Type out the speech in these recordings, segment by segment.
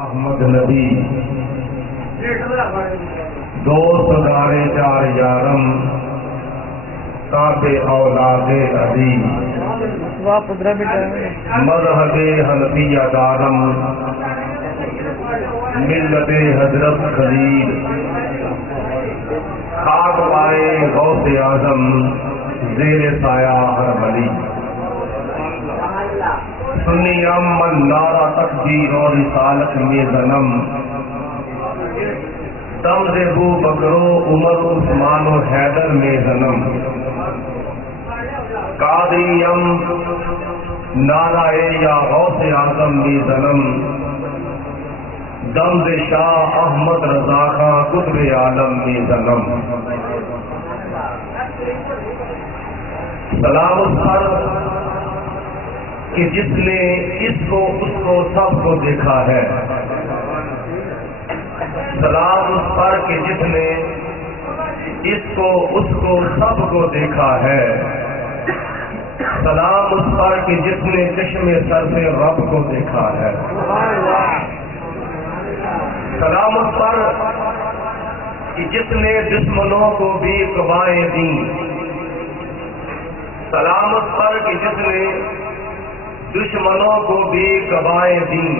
احمد نبی دوست دارے چار یارم تابع اولاد علی مذہب حنفیہ دارم ملت حضرت خلیل خاک پائے غوث اعظم زیر سایہ حرم علی سنی من نارا تقدیر اور رسالت میں ظلم دم سے بو بکرو عمر عثمان و حیدر میں ظلم قادریم نارا یا غوث اعظم میں ظلم دم سے شاہ احمد رضا خان قطب عالم میں ظلم سلام اس پر کہ جس نے اس کو اس کو سب کو دیکھا ہے، سلام اس پر کہ جس نے اس کو اس کو سب کو دیکھا ہے، سلام اس پر کہ جس نے چشم سر سے رب کو دیکھا ہے، سلام اس پر کہ جس نے دشمنوں کو بھی قبائیں دیں، سلام اس پر کہ جس نے دشمنوں کو بھی قبائیں دیں،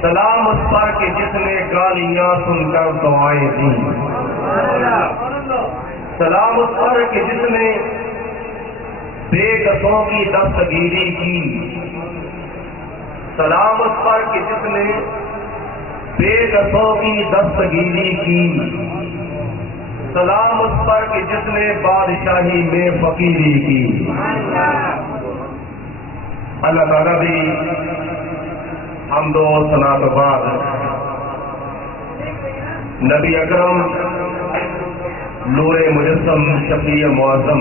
سلام اس پر کہ جس نے گالیاں سن کر دعائیں دیں، سلام اس پر کہ جس نے بے کسوں کی دستگیری کی، سلام اس پر کہ جس نے بے کسوں کی دستگیری کی، سلام اس پر کہ جس نے بادشاہی میں فقیری کی۔ اللہ تعالیٰ بھی حمد و ثنا کے بعد نبی اکرم نور مجسم شفیع معظم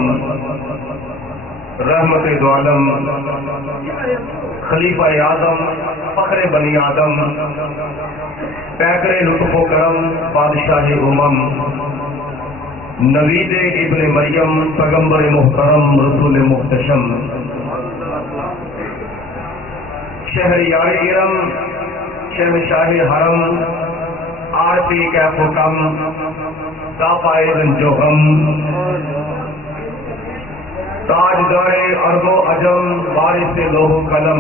رحمت دو عالم خلیفہ اعظم فخر بنی آدم پیکر لطف و کرم بادشاہ امم نوید ابن مریم پیغمبر محترم رسول محتشم شہریار ارم شہنشاہ حرم عارفی کیف و کم صافائے جوہم تاجدار عرب و عجم وارث لوح قلم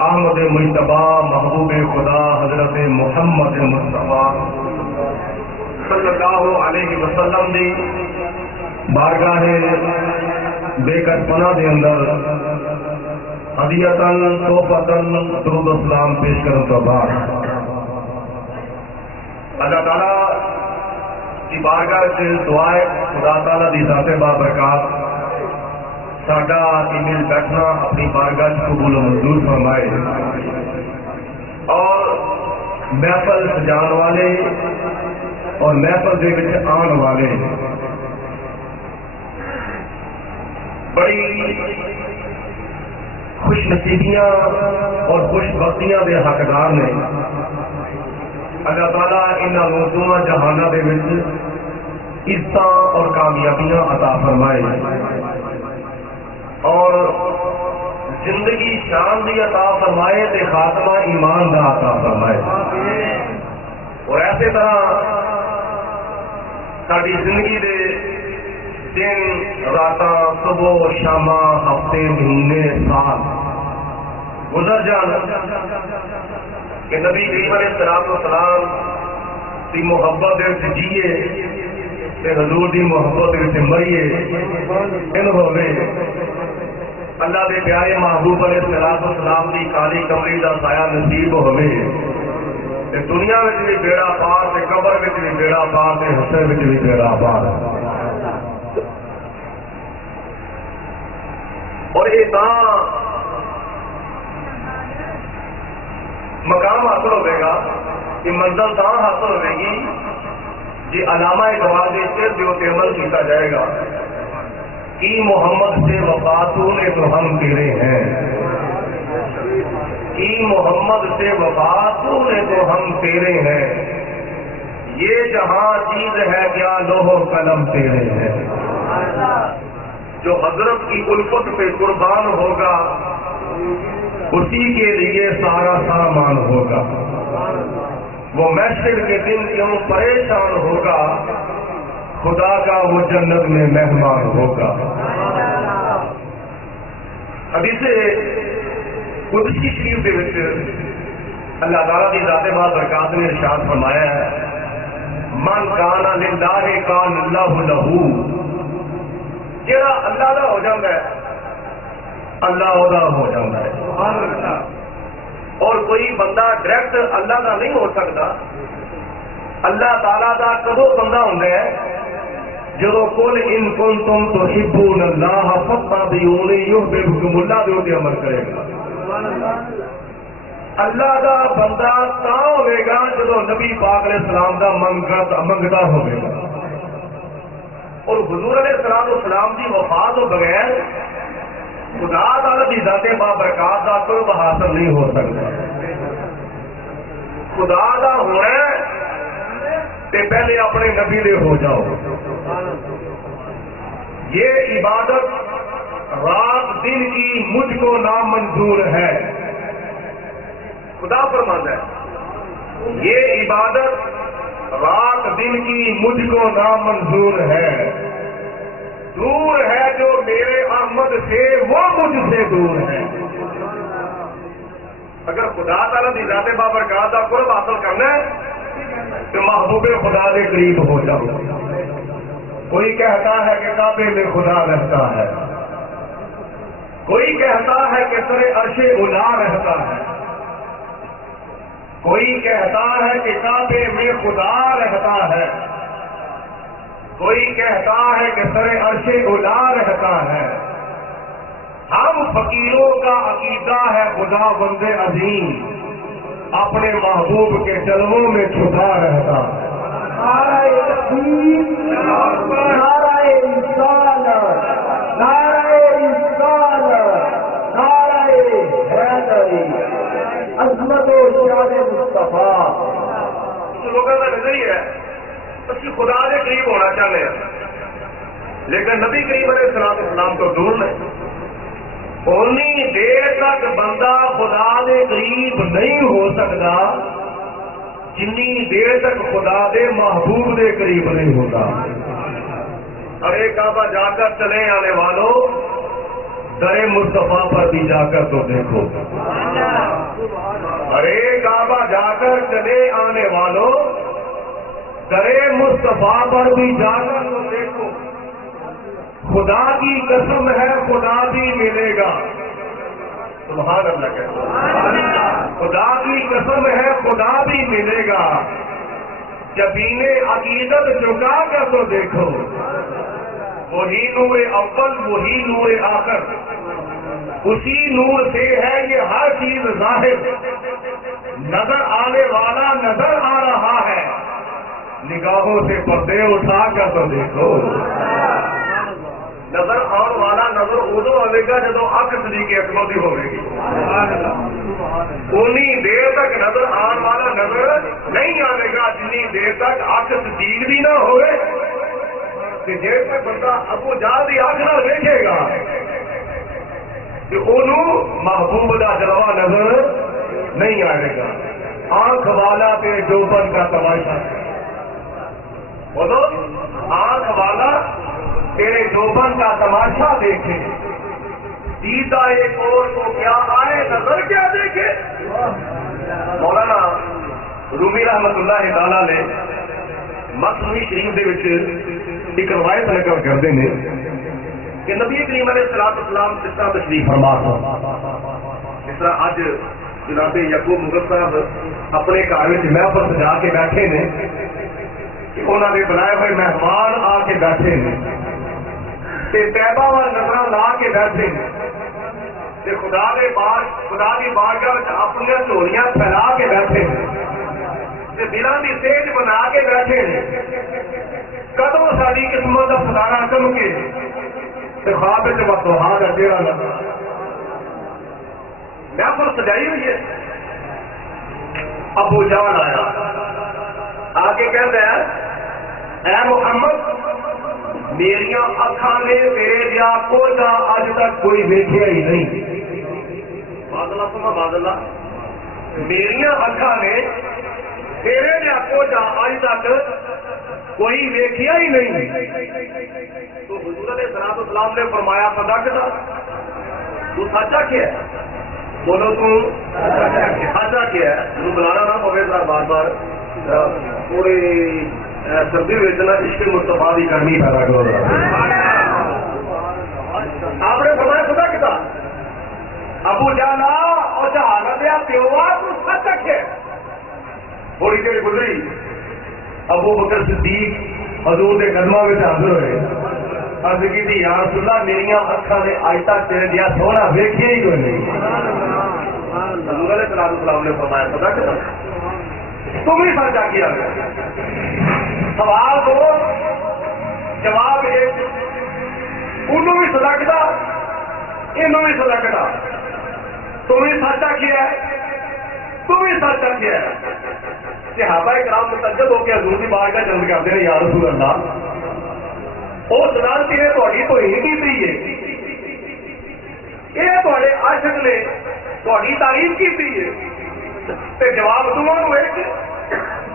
احمد مجتبی محبوب خدا حضرت محمد مصطفیٰ صلی اللہ علیہ وسلم دی بارگاہ بے کس پناہ دے اندر ہدیتاً تحفتاً درود اسلام پیش کرن تو بعد اللہ تعالیٰ کی بارگاہ سے دعائے خدا تعالیٰ دی ذات بابرکات ساڈا ایمیل بیٹھنا اپنی بارگاہ سے قبول و منظور فرمائے اور محفل سجان والے اور محفل دے وچ آن والے بڑی خوش نصیبیاں اور خوش بختیاں دے حقدار نے۔ اللہ تعالیٰ انہاں نوں دونوں جہاناں دے وچ عزتاں اور کامیابیاں عطا فرمائے اور زندگی شان دی عطا فرمائے تے خاتمہ ایمان دا عطا فرمائے اور ایسے طرح ساری زندگی دے دن راتاں صبح شاماں ہفتے مہینے سال گزر جان کہ نبی کریم علیہ السلام کی محبت دے جیے تے حضور دی محبت دے مریے ان ہوے اللہ دے پیارے محبوب علیہ السلام دی کالی کمری دا سایہ نصیب ہوے تے دنیا وچ بھی بیڑا پار تے قبر وچ بھی بیڑا پار تے حشر وچ بھی بیڑا پار اور یہ مقام حاصل ہوئے گا کہ منزل حاصل ہوئے گی جی علامہ اقبال کے سر جو عمل کیا جائے گا کہ محمد سے وفاتوں نے تو ہم تیرے ہیں، کہ محمد سے وفاتوں نے تو ہم تیرے ہیں، یہ جہاں چیز ہے کیا لوح و قلم تیرے ہیں، جو حضرت کی الفت پہ قربان ہوگا اسی کے لیے سارا سامان ہوگا. وہ محشر کے دن کیوں پریشان ہوگا, خدا کا وہ جنت میں مہمان ہوگا. حدیث قدسی شریف کے وچ اللہ تعالیٰ کی ذات بابرکات نے ارشاد فرمایا ہے, من کان للہ کان اللہ لہو. جہاں اللہ دا ہو جاتا ہے اللہ دا ہو جاتا ہے. اور کوئی بندہ ڈائریکٹ اللہ دا نہیں ہو سکتا. اللہ تعالیٰ دا کدو بندہ ہوتا ہے جدو کل ان کنتم تحبون اللہ فاتبعونی یحببکم اللہ دے اوتے عمل کرے گا. اللہ دا بندہ تا ہوئے گا جدو نبی پاک علیہ السلام دا منگتا ہوئے گا. اور حضور علیہ السلام کی وفات تو بغیر خدا تعالی کی ذات بابرکات کا کوئی حاصل نہیں ہو سکتا. خدا دا ہونا تے پہلے اپنے نبی دے ہو جاؤ. یہ عبادت رات دن کی مجھ کو نامنظور ہے. خدا فرماتا ہے یہ عبادت رات دن کی مجھ کو نامنظور ہے. دور ہے جو میرے احمد سے وہ مجھ سے دور ہے. اگر خدا تعالیٰ کی ذات بابرکات کا قرب حاصل کرنا ہے تو محبوب خدا کے قریب ہو جاؤ. کوئی کہتا ہے کہ کعبے میں خدا رہتا ہے, کوئی کہتا ہے کہ سر عرش اولی رہتا ہے, کوئی کہتا ہے کہ کعبے میں خدا رہتا ہے, کوئی کہتا ہے کہ سر عرش اولی رہتا ہے. ہم فقیروں کا عقیدہ ہے خدا بند عظیم اپنے محبوب کے جلووں میں چھپا رہتا ہے. نعرہ تکبیر, نعرہ رسالت, نعرہ رسالت, نعرہ حیدری, عظمت و شان مصطفیٰ. لوگوں کا نظریہ ہے اسی خدا کے قریب ہونا چاہتے ہیں لیکن نبی کریم علیہ السلام کو دور نہیں. اونی دیر تک بندہ خدا کے قریب نہیں ہو سکتا جنی دیر تک خدا دے محبوب دے قریب نہیں ہوتا. ارے کعبہ جا کر چلے آنے والوں در مصطفیٰ پر بھی جا کر تو دیکھو. ارے کعبہ جا کر چلے آنے والوں در مصطفیٰ پر بھی جا کر تو دیکھو. خدا کی قسم ہے خدا بھی ملے گا. سبحان اللہ کہتے خدا کی قسم ہے خدا بھی ملے گا. جبین عقیدت جھکا کر تو دیکھو وہی نور اول وہی نور آخر. اسی نور سے ہے یہ ہر چیز ظاہر. نظر آنے والا نظر آ رہا ہے نگاہوں سے پردے اٹھا کر تو دیکھو. نظر آنے والا نظر ادو آئے گا جب اک صدیق اکبر کی ہوئے گی. انی دیر تک نظر آنے والا نظر نہیں آئے گا جنی دیر تک اک صدیق بھی نہ ہوئے. دیر تک بندہ ابو جہل کی اکھ نہ دیکھے گا کہ انہوں محبوب کا جلوہ نظر نہیں آئے گا. آنکھ والا تیرے جوبن کا تماشا بولو, آنکھ والا تیرے جوبن کا تماشا دیکھے سیدھا ایک اور کو کیا آئے نظر کیا دیکھے. مولانا رومی رحمت اللہ تعالی نے مصنوعی شریف دے وچ ایک روایت نقل کرتے ہیں کہ نبی کریم علیہ السلام جس طرح تشریف فرما جس طرح اج جناب یعقوب مغل صاحب اپنے گھر میں محفل سجا کے بیٹھے نے کہ انہوں نے بنائے ہوئے مہمان آ کے بیٹھے ہیں طیبہ وال نظر لا کے بیٹھے ہیں خدا کی بارگاہ اپنی جھولیاں پھیلا کے بیٹھے ہیں دلوں کی سیج بنا کے بیٹھے ہیں. کدو ساری قسمت کا ستارہ چمکے خواب چوہا کا چہرہ لگا محفل سجائی ہوئی ہے. ابو جہل آیا آگے کہتا ہے اے محمد میریاں اکھاں نے تیرے جا کوئی اج تک کوئی دیکھا ہی نہیں. معذلہ سما معذلہ میریاں اکھاں نے تیرے جا جا اج تک کوئی ویکھیا ہی نہیں. تو حضور علیہ الصلوۃ والسلام نے فرمایا صدقتا تو سچا کیا ہے؟ بولو تو سچا کیا ہے؟ تو بلانا نہ پوے بار بار پوری سردی ویچنا عشق مصطفیٰ کی کرنی پیدا کرو. آپ نے فرمایا صدقتا ابو جانا اور جہانا دیا پیوا تو سچا کیا ہے؟ تھوڑی دیر گزری ابو بکر صدیق حضور کے قدموں میں حاضر ہوئے. عرض کی تھی یا رسول اللہ میریاں اکھاں نے اج تک تیرے جہا سونا ویکھیا ہی کوئی نہیں. حضور علیہ السلام نے فرمایا صدقتا تم ہی سچا کیا گیا. سوال دو جواب ایک انہوں بھی صدقتا انہوں بھی صدقتا تم ہی سچا کیا ہے تم ہی سچا کیا ہے. صحابہ کرام متعجب ہو کے حضور کی بارگاہ جلد کرتے ہیں یا رسول اللہ وہ سلامتی نے تھوڑی تو ہی کی تھی ہے یہ تھوڑے عاشق نے تھوڑی تعریف کی تھی ہے. جواب دونوں ایک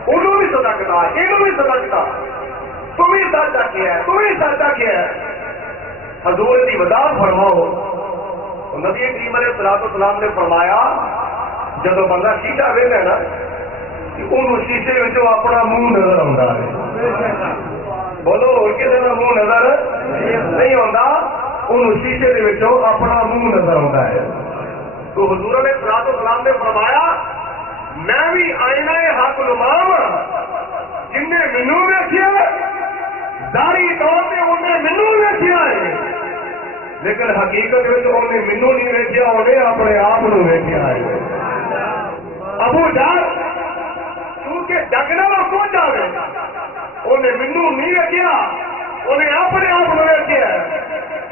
انہوں بھی صدقتا انہوں بھی صدقتا تم ہی سچا کیا ہے تم ہی سچا کیا ہے. حضور کی وضاحت فرماؤ. نبی کریم علیہ الصلوۃ والسلام نے فرمایا جب بندہ شیشہ ویکھدا ہے نا انہوں شیشے میں اپنا منہ نظر آتا ہے. بولو کسی کا منہ نظر نہیں آتا انہوں شیشے کے اپنا منہ نظر آتا ہے. تو حضور علیہ الصلوۃ والسلام نے فرمایا میں بھی آئینہ حق نمام جن نے مینو ویکھیا ظاہری طور پہ انہیں مینو ویکھیا ہے لیکن حقیقت انہیں مینو نہیں ویکھیا انہیں اپنے آپ کو ویکھیا ہے. ابو جہل کیونکہ ڈگنا پہنچ جائے انہیں مینو نہیں ویکھیا انہیں اپنے آپ کو ویکھیا ہے.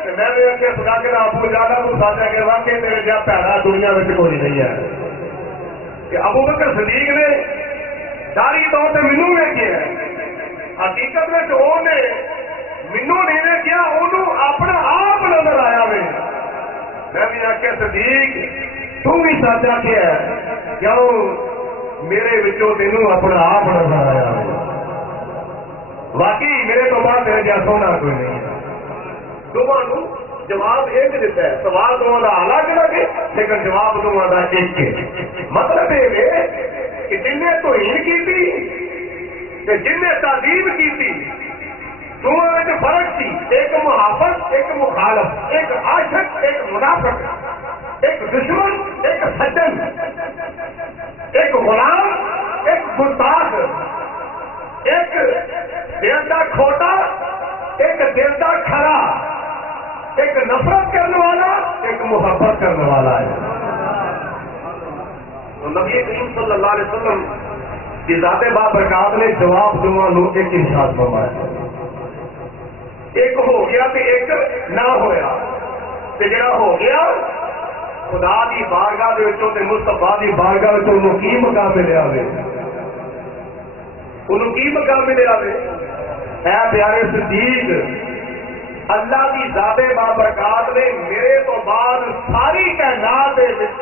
میں نے آخیا خدا کے ابو جہل کو ساتھ کے واقعی تیرے جہاں پیڑا دنیا میں کوئی نہیں ہے. کہ ابو بکر صدیق نے ظاہری طور پہ مینو ویکھیا ہے حقیقت میں مینو نہیں ویکھیا انہوں اپنا آپ نظر آیا وے. میں بھی آخیا صدیق تم بھی سچا کیا ہے کیوں میرے بچوں تینوں اپنا آپ نظر آیا وے. واقعی میرے تو بعد میرے جہاں سونا کوئی نہیں ہے. دونوں جواب ایک دیتا ہے سوال دونوں کا الگ الگ ہے لیکن جواب دونوں کا ایک ہے. مطلب یہ کہ جن نے توہین کی تھی جن نے تعظیم کی تھی دونوں میں فرق تھی. ایک محافظ ایک مخالف ایک عاشق ایک منافق ایک دشمن ایک سجن ایک غلام ایک گستاخ ایک دل کا کھوٹا ایک دل کا کھڑا ایک نفرت کرنے والا ایک محبت کرنے والا ہے. نبی کریم صلی اللہ علیہ وسلم کی ذات بابرکات نے جواب دونوں ایک ارشاد فرمایا. ایک ہو گیا تو ایک نہ ہویا جڑا ہو گیا خدا کی بارگاہ دے وچوں تے مصطفیٰ کی بارگاہ وچوں انہوں کی مقام ملیا وے انہوں کی مقام ملیا وے. اے پیارے صدیق اللہ کی ذات بابرکات نے میرے تو بعد ساری کائنات دے وچ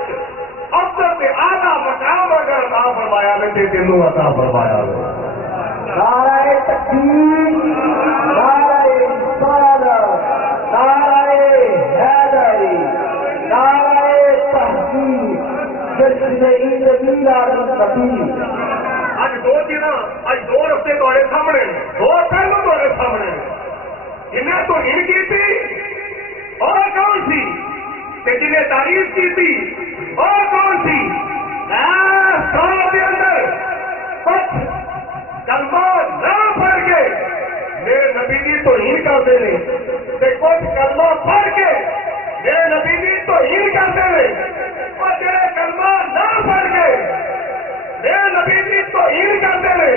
افضل تے اعلیٰ مقام اگر عطا فرمایا میں تے تینوں عطا فرمایا وے. نعرہ تکبیر نعرہ رسالت نعرہ حیدری نعرہ تحقیق جشن عید میلاد النبی. اج دو چیزاں اج دو رستے تھوڑے سامنے دو پہلو تھوڑے سامنے جنہیں تو ہن کی تھی اور کون سی جنہیں تعریف کی تھی اور کون سی کے اندر کچھ کلمہ نہ پڑھ کے میرے نبی کی توہین کرتے ہیں کچھ کلمہ پڑھ کے میرے نبی کی توہین کرتے ہیں اور جڑے کلمہ نہ پڑھ کے میرے نبی کی توہین کرتے ہیں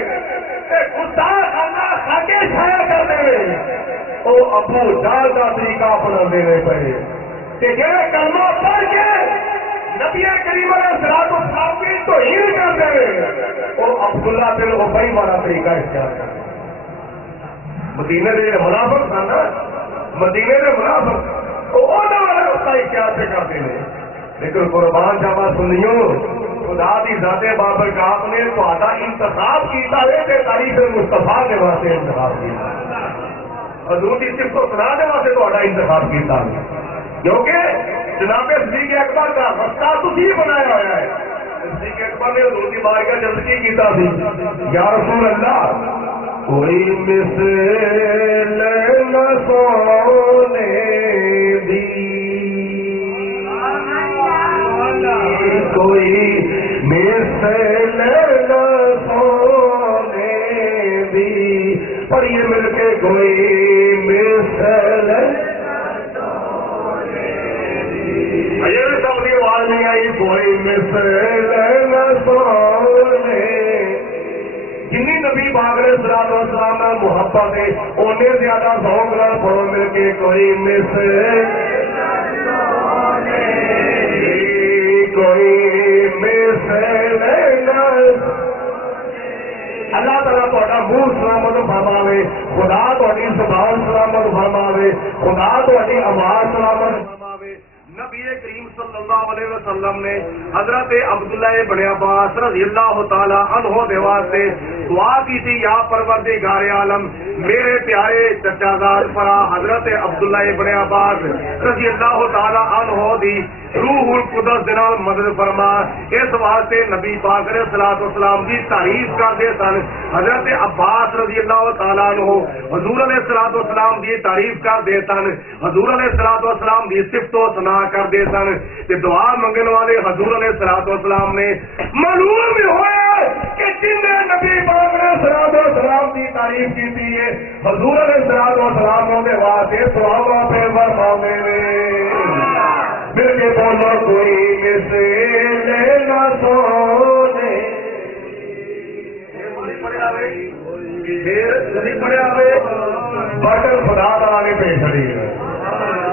گستاخ خانہ کھا کے شاید کرتے ہیں وہ ابو جہل کا طریقہ اپنا دینے پڑے کہ جڑے کلمہ پڑھ کے نبی کریم علیہ الصلوۃ والسلام کی توہین کرتے ہیں وہ عبداللہ بن ابی والا طریقہ اختیار کرتے ہیں. مدینے کے منافق تھا نا مدینے کے منافق وہ والا رستہ اختیار سے کرتے ہیں لیکن قربان جاوا سنیو خدا دی ذات بابرکات نے تہاڈا انتخاب کیتا ہے تے تاریخ مصطفیٰ دے واسطے انتخاب کیتا حضور دی صفت کو سنا دے واسطے تہاڈا انتخاب کیتا ہے کیونکہ جناب صدیق اکبر کا رستہ تسی بنایا ہوا ہے صدیق اکبر نے حضور کی بارگاہ جلد کی کیتا سی یا رسول اللہ کوئی مثل نہ سونے دی کوئی مثل نہ سونے دی پڑھیے مل کے کوئی مثل سب کی آواز نہیں آئی کوئی مثل نہ سونے جنی نبی پاک علیہ الصلوۃ والسلام میں محبت ہے اونے زیادہ ذوق نال پڑھو مل کے کوئی مثل کوئی مثل نہ اللہ تعالیٰ تہاڈا منہ سلامت فرماوے خدا تہاڈی زبان سلامت فرماوے خدا تہاڈی آواز سلامت فرماوے نبی کریم صلی اللہ علیہ وسلم نے حضرت عبداللہ ابن عباس رضی اللہ تعالی عنہ دے واسطے دعا کی تھی یا پروردگار عالم میرے پیارے چچا زاد فرا حضرت عبداللہ ابن عباس رضی اللہ تعالی عنہ دی روح القدس دے نال مدد فرما اس واسطے نبی پاک علیہ الصلوۃ والسلام دی تعریف کرتے سن حضرت عباس رضی اللہ تعالی عنہ حضور علیہ الصلوۃ والسلام دی تعریف کرتے سن حضور علیہ الصلوۃ والسلام دی صفت و ثنا کرتے سن تے دعا منگن والے حضور علیہ الصلوۃ والسلام نے معلوم بھی ہویا کہ جن نے نبی پاک علیہ الصلوۃ والسلام دی تعریف کی ہے حضور علیہ الصلوۃ والسلام دے واسطے ثواب پہ فرماوے مل کے بولو کوئی مثل نہ سونے بٹن خدا تعالی نے پیش کری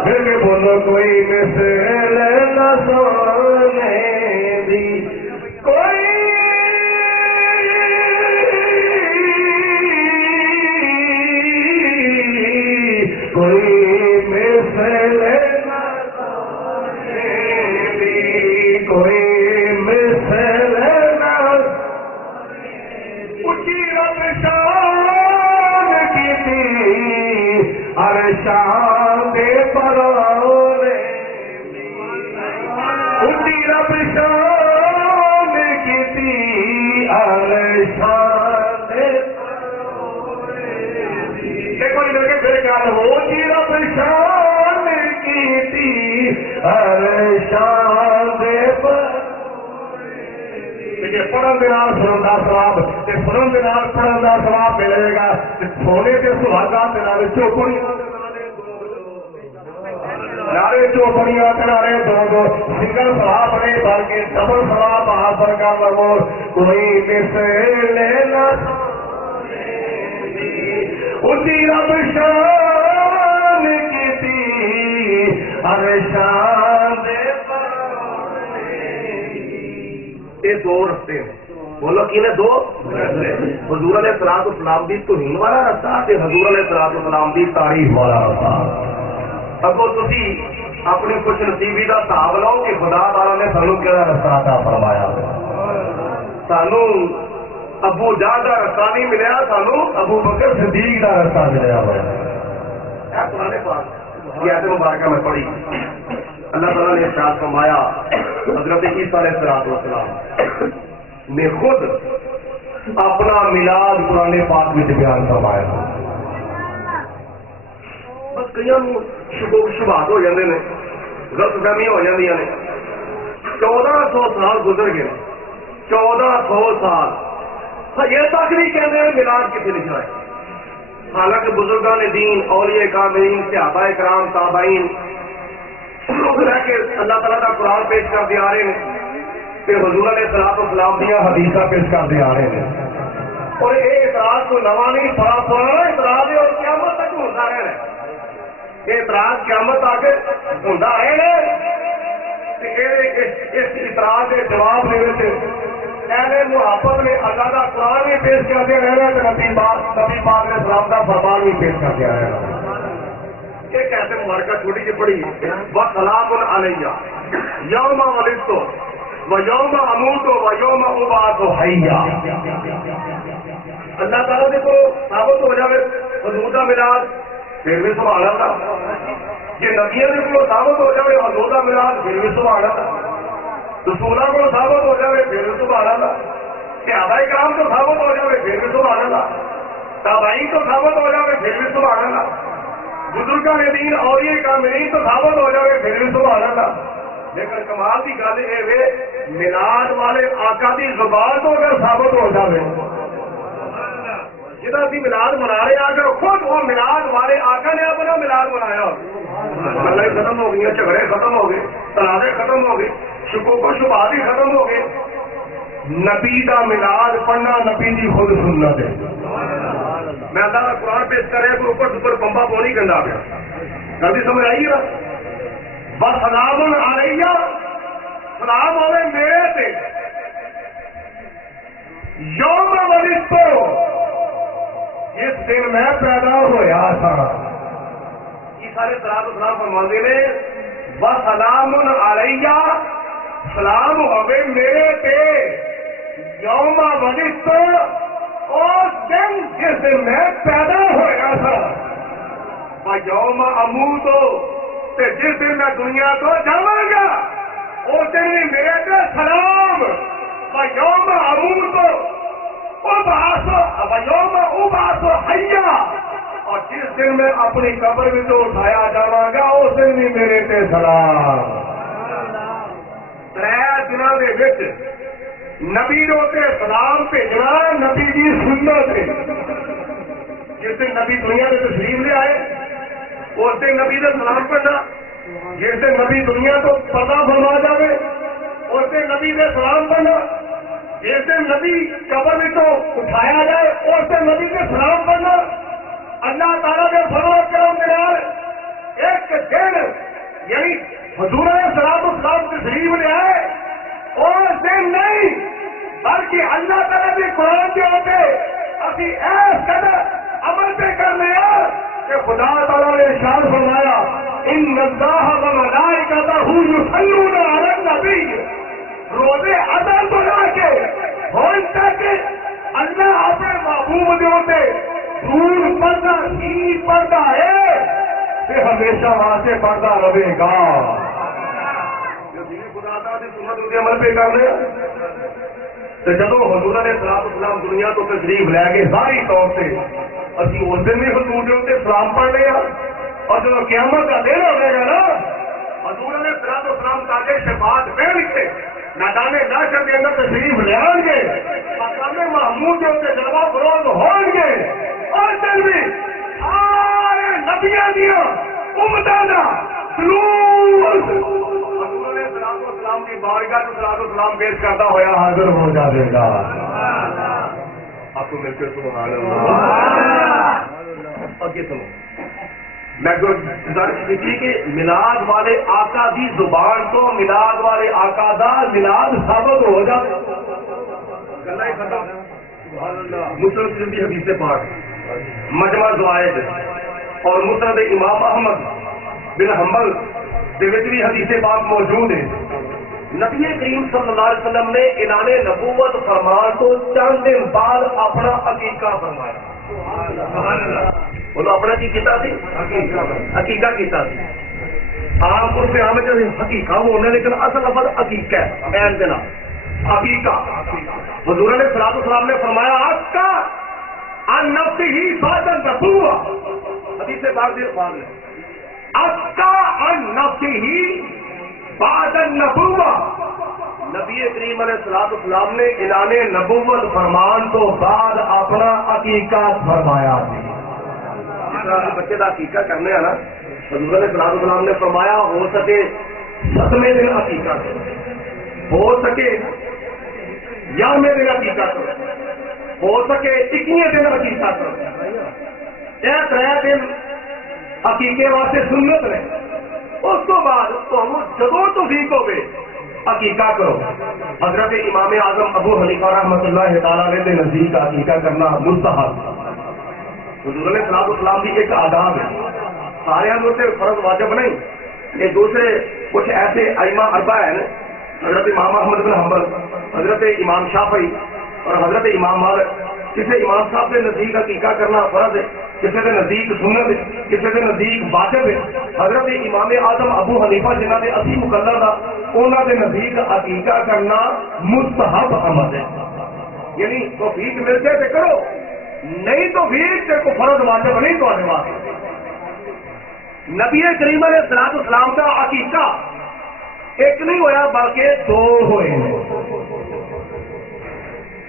مل کے بولو کوئی مثل نہ سونے دی کوئی مثل کوئی مثل نہ اونچی رب شان کی تھی ارشان دے پرونے اونچی رب شان کی تھی ارشان دے دیکھو لے کے پھر گل ہو اونچی رب شان کی تھی ارشان دے پڑھن کے نال سنن کا ثواب سنن کے نال پڑھن کا ثواب ملے گا سونے کے سہاگا چوپڑیاں نارے چوپڑیاں کنارے دو دو سنگل ثواب نہیں بلکہ ڈبل ثواب حاصل کر لو کوئی مثل نہ اسی رب شان کی تھی ارشان دے دو رستے ہیں بولو کی نے دو حضور علیہ الصلوۃ والسلام دی توہین والا رستہ تے حضور علیہ الصلوۃ والسلام دی تعریف والا رستہ اگو تسی اپنی خوش نصیبی دا حساب لاؤ کہ خدا تعالی نے سانو کیڑا رستہ عطا فرمایا سانو ابو جہل دا رستہ نہیں ملیا سانو ابو بکر صدیق دا رستہ ملیا ہوا ہے قرآن پاک کی آیت مبارکہ میں پڑھی اللہ تعالیٰ نے ارشاد فرمایا حضرت عیسیٰ علیہ الصلوۃ والسلام نے خود اپنا میلاد قرآن پاک میں بیان فرمایا بس کئی شبہات ہو جاتے ہیں غلط فہمیاں ہو جاتی ہیں 1400 سال گزر گئے 1400 سال یہ تک نہیں کہتے ہیں میلاد کتنے لکھا ہے حالانکہ بزرگان دین اولیاء کاملین صحابہ کرام تابعین رہ کے اللہ تعالیٰ کا قرآن پیش کرتے آ رہے ہیں کہ حضور علیہ الصلوۃ والسلام دیا حدیث پیش کرتے آ رہے ہیں اور یہ اعتراض کو نواں نہیں بڑا پرانا اعتراض ہے اور قیامت تک ہوتا رہنا ہے یہ اعتراض قیامت تک ہوتا رہنا اس اعتراض کے جواب میں اہل محبت نے اللہ کا قرآن بھی پیش کرتے رہنا نبی پاک علیہ السلام کا فرمان بھی پیش کرتے رہنا ایک ایسے مبارکہ چھوٹی سی پڑی وسلام علیہ یوم ولدت و یوم اموت و یوم ابعث حیا. اللہ تعالیٰ نے تو ثابت ہو جائے حضور کا میلاد پھر بھی سبحان اللہ. یہ نبیوں نے کو ثابت ہو جائے حضور کا میلاد پھر بھی سبحان اللہ. رسولوں کو ثابت ہو جائے پھر بھی سبحان اللہ. صحابہ کرام کو ثابت ہو جائے پھر بھی سبحان اللہ. تابعین کو ثابت ہو جائے پھر بھی سبحان اللہ. بزرگان دین اولیاء کاملین تو ثابت ہو جائے پھر بھی سبحان اللہ. لیکن کمال کی گل یہ میلاد والے آقا کی زبان تو اگر ثابت ہو جائے جہاں اسی میلاد منا رہے آ خود وہ میلاد والے آقا نے اپنا میلاد منایا. گلیں ختم ہو گئی, جھگڑے ختم ہو گئے, تنازع ختم ہو گئے, شکوک و شبہات ہی ختم ہو گئے. نبی کا میلاد پڑھنا نبی کی خود سنت ہے. میں اللہ کا قرآن پیش کرے کوئی اوپر سپر پمپا پونی گندا پیا کبھی سمجھ آئی گا. بس سلام علیہ سلام ہوئے میرے سے یوم ولدت اس دن میں پیدا ہوا تھا. یہ سارے سلام فرماندے نے وسلام علیہ سلام ہوئے میرے سے یوم ولدت اس دن جس دن میں پیدا ہوا تھا. یوم اموت جس دن میں دنیا کو جاواں گا اس دن بھی میرے سے سلام. یوم اموت یوم ابعث حیا اور جس دن میں اپنی قبر میں تو اٹھایا جاواں گا اس دن بھی میرے سے سلام. 3 دنوں کے وچ نبی نو تے سلام بھیجنا نبی کی سنت ہے. جس دن نبی دنیا میں تشریف لے آئے اس دن نبی کا سلام پڑھنا. جس دن نبی دنیا کو پردہ فرما جائے اس دن نبی کا سلام پڑھنا. جس دن نبی قبر میں تو اٹھایا جائے اس دن نبی کے سلام پڑھنا. اللہ تعالیٰ کے فرما کرم کے ایک دن یعنی حضور سلام تشریف لے آئے اس دن نہیں بلکہ اللہ تعالیٰ کے قرآن کے ہوتے ابھی ایس قدر عمل پہ کر لیا کہ خدا تعالیٰ نے ارشاد فرمایا ان اللہ و ملائکتہ یصلون علی النبی. روزے ادا بنا کے ہوئی تک اللہ اپنے محبوب کے ہوتے دور پڑھنا ہی پڑھتا ہے کہ ہمیشہ واسطے پڑھتا رہے گا. خدا تعالیٰ کی سنت کے عمل پہ کر رہے تو جب حضور نے سلام دنیا تو تشریف لے کے ظاہری طور سے ابھی اس دن بھی حضور کے اتنے سلام پڑھ رہے ہیں. اور جب قیامت کا دن ہوئے گا نا حضور نے سلام تاکہ شفاعت پہن کے میدانے ناشر کے اندر تشریف لے آئیں گے مقام محمود کے اتنے جلوہ فروغ ہوں گے. اور دن بھی سارے نبیاں دیا امتاں دا جلوس حضور نے سلام کی بارگاہ تو سلام پیش کرتا ہوا حاضر ہو جائے گا. آپ کو مل کے سبحان اللہ. آگے سنو میں گزارش کی کہ میلاد والے آقا دی زبان تو میلاد والے آقا دا میلاد ثابت ہو جائے. گلا ختم. مسلم شریف کی حدیث پاک مجمع زوائد اور مسند امام احمد بن حنبل دے وچ بھی حدیث پاک موجود ہے. نبی کریم صلی اللہ علیہ وسلم نے اعلان نبوت فرمان تو چند دن بعد اپنا عقیقہ فرمایا. انہوں اپنا کی کیتا سی عقیقہ کیتا سی. عام عرف عام حقیقہ وہ ہونے لیکن اصل لفظ عقیقہ ہے این دینا عقیقہ. حضور نے صلی اللہ علیہ وسلم نے فرمایا آقا ان نفسی ہی بادن رسوا حدیث پاک دے الفاظ ہے آقا ان نفسی ہی بادن نبوہ. نبی کریم علیہ السلام نے اعلان نبوت فرمان تو بعد اپنا عقیقہ فرمایا. بچے کا عقیقہ کرنے آنا حضور علیہ السلام نے فرمایا ہو سکے 7ویں دن عقیقہ کرو, ہو سکے 11ویں دن عقیقہ کرو, ہو سکے 21ویں دن عقیقہ کرو. یہ 3 دن عقیقے واسطے سنت نے. اس کو بعد جدو توفیق ہوگی عقیقہ کرو. حضرت امام اعظم ابو حنیفہ رحمۃ اللہ تعالیٰ کے نزدیک عقیقہ کرنا مستحب. حضور علیہ السلام کی ایک آداب ہے سارے فرض واجب نہیں، یہ دوسرے کچھ ایسے ائمہ اربع ہیں، حضرت امام احمد بن حنبل، حضرت امام شافعی اور حضرت امام مالک، کسی امام صاحب کے نزدیک عقیقہ کرنا فرض ہے، کسی کے نزدیک سنت ہے، کسی کے نزدیک واجب ہے۔ حضرت امام اعظم ابو حنیفہ جنہوں نے 80 مقرر تھا، انہوں کے نزدیک عقیقہ کرنا مستحب عمل ہے، یعنی توفیق مل جائے تو کرو، نہیں تو پھر کو فرض واجب نہیں تو واسطے۔ نبی کریم علیہ الصلوۃ والسلام کا عقیقہ ایک نہیں ہویا بلکہ دو ہوئے ہیں۔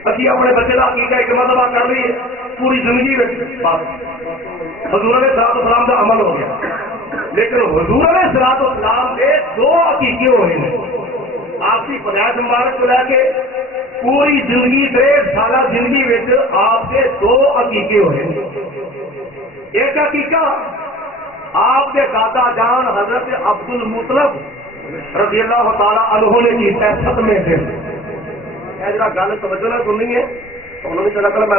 اسی اپنے بچے کا عقیقہ ایک مرتبہ کر لیے پوری زندگی میں حضور علیہ الصلوۃ والسلام کا عمل ہو گیا، لیکن حضور علیہ الصلوۃ والسلام کے دو عقیقے ہوئے ہیں۔ آپ کی پیدائش مبارک کو لے کے پوری زندگی 1.5 سالہ زندگی میں آپ کے دو عقیقے ہوئے ہیں۔ ایک عقیقہ آپ کے دادا جان حضرت عبد المطلب رضی اللہ تعالی عنہ نے کی 7ویں دن۔ جا گل توجہ نہ سننی ہے انہوں نے چلا کر میں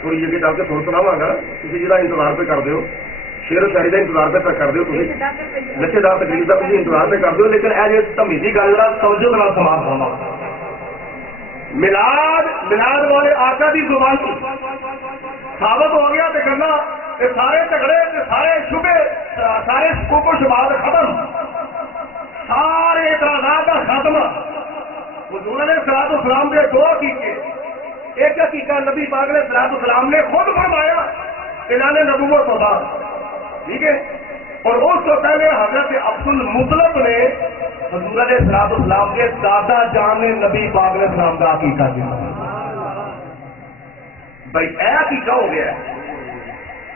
تھوڑی جگہ ڈال کے سن سناواں گا، تھی جا انتظار پہ کر دو، شیر و شاعری کا انتظار پہ کر دو، نشے دار تقریر کا تھی انتظار پہ کر دو، لیکن ایسے تمیزی گل توجہ کے سماعت ہونا۔ میلاد والے آقا کی زبان ثابت ہو گیا تو کرنا سارے جھگڑے سارے شبے سارے شکوک و شبہات ختم، سارے اعتراضات کا خاتمہ۔ حضور علیہ الصلوۃ والسلام کے دو عقیقے، ایک عقیقہ نبی پاک علیہ الصلوۃ والسلام نے خود فرمایا اعلان نبوت کے بعد، ٹھیک ہے، اور اس سے پہلے حضرت عبد المطلب نے حضور علیہ الصلوۃ والسلام کے دادا جان نے نبی پاک علیہ السلام کا عقیقہ کیا۔ بھائی اے عقیقہ ہو گیا ہے،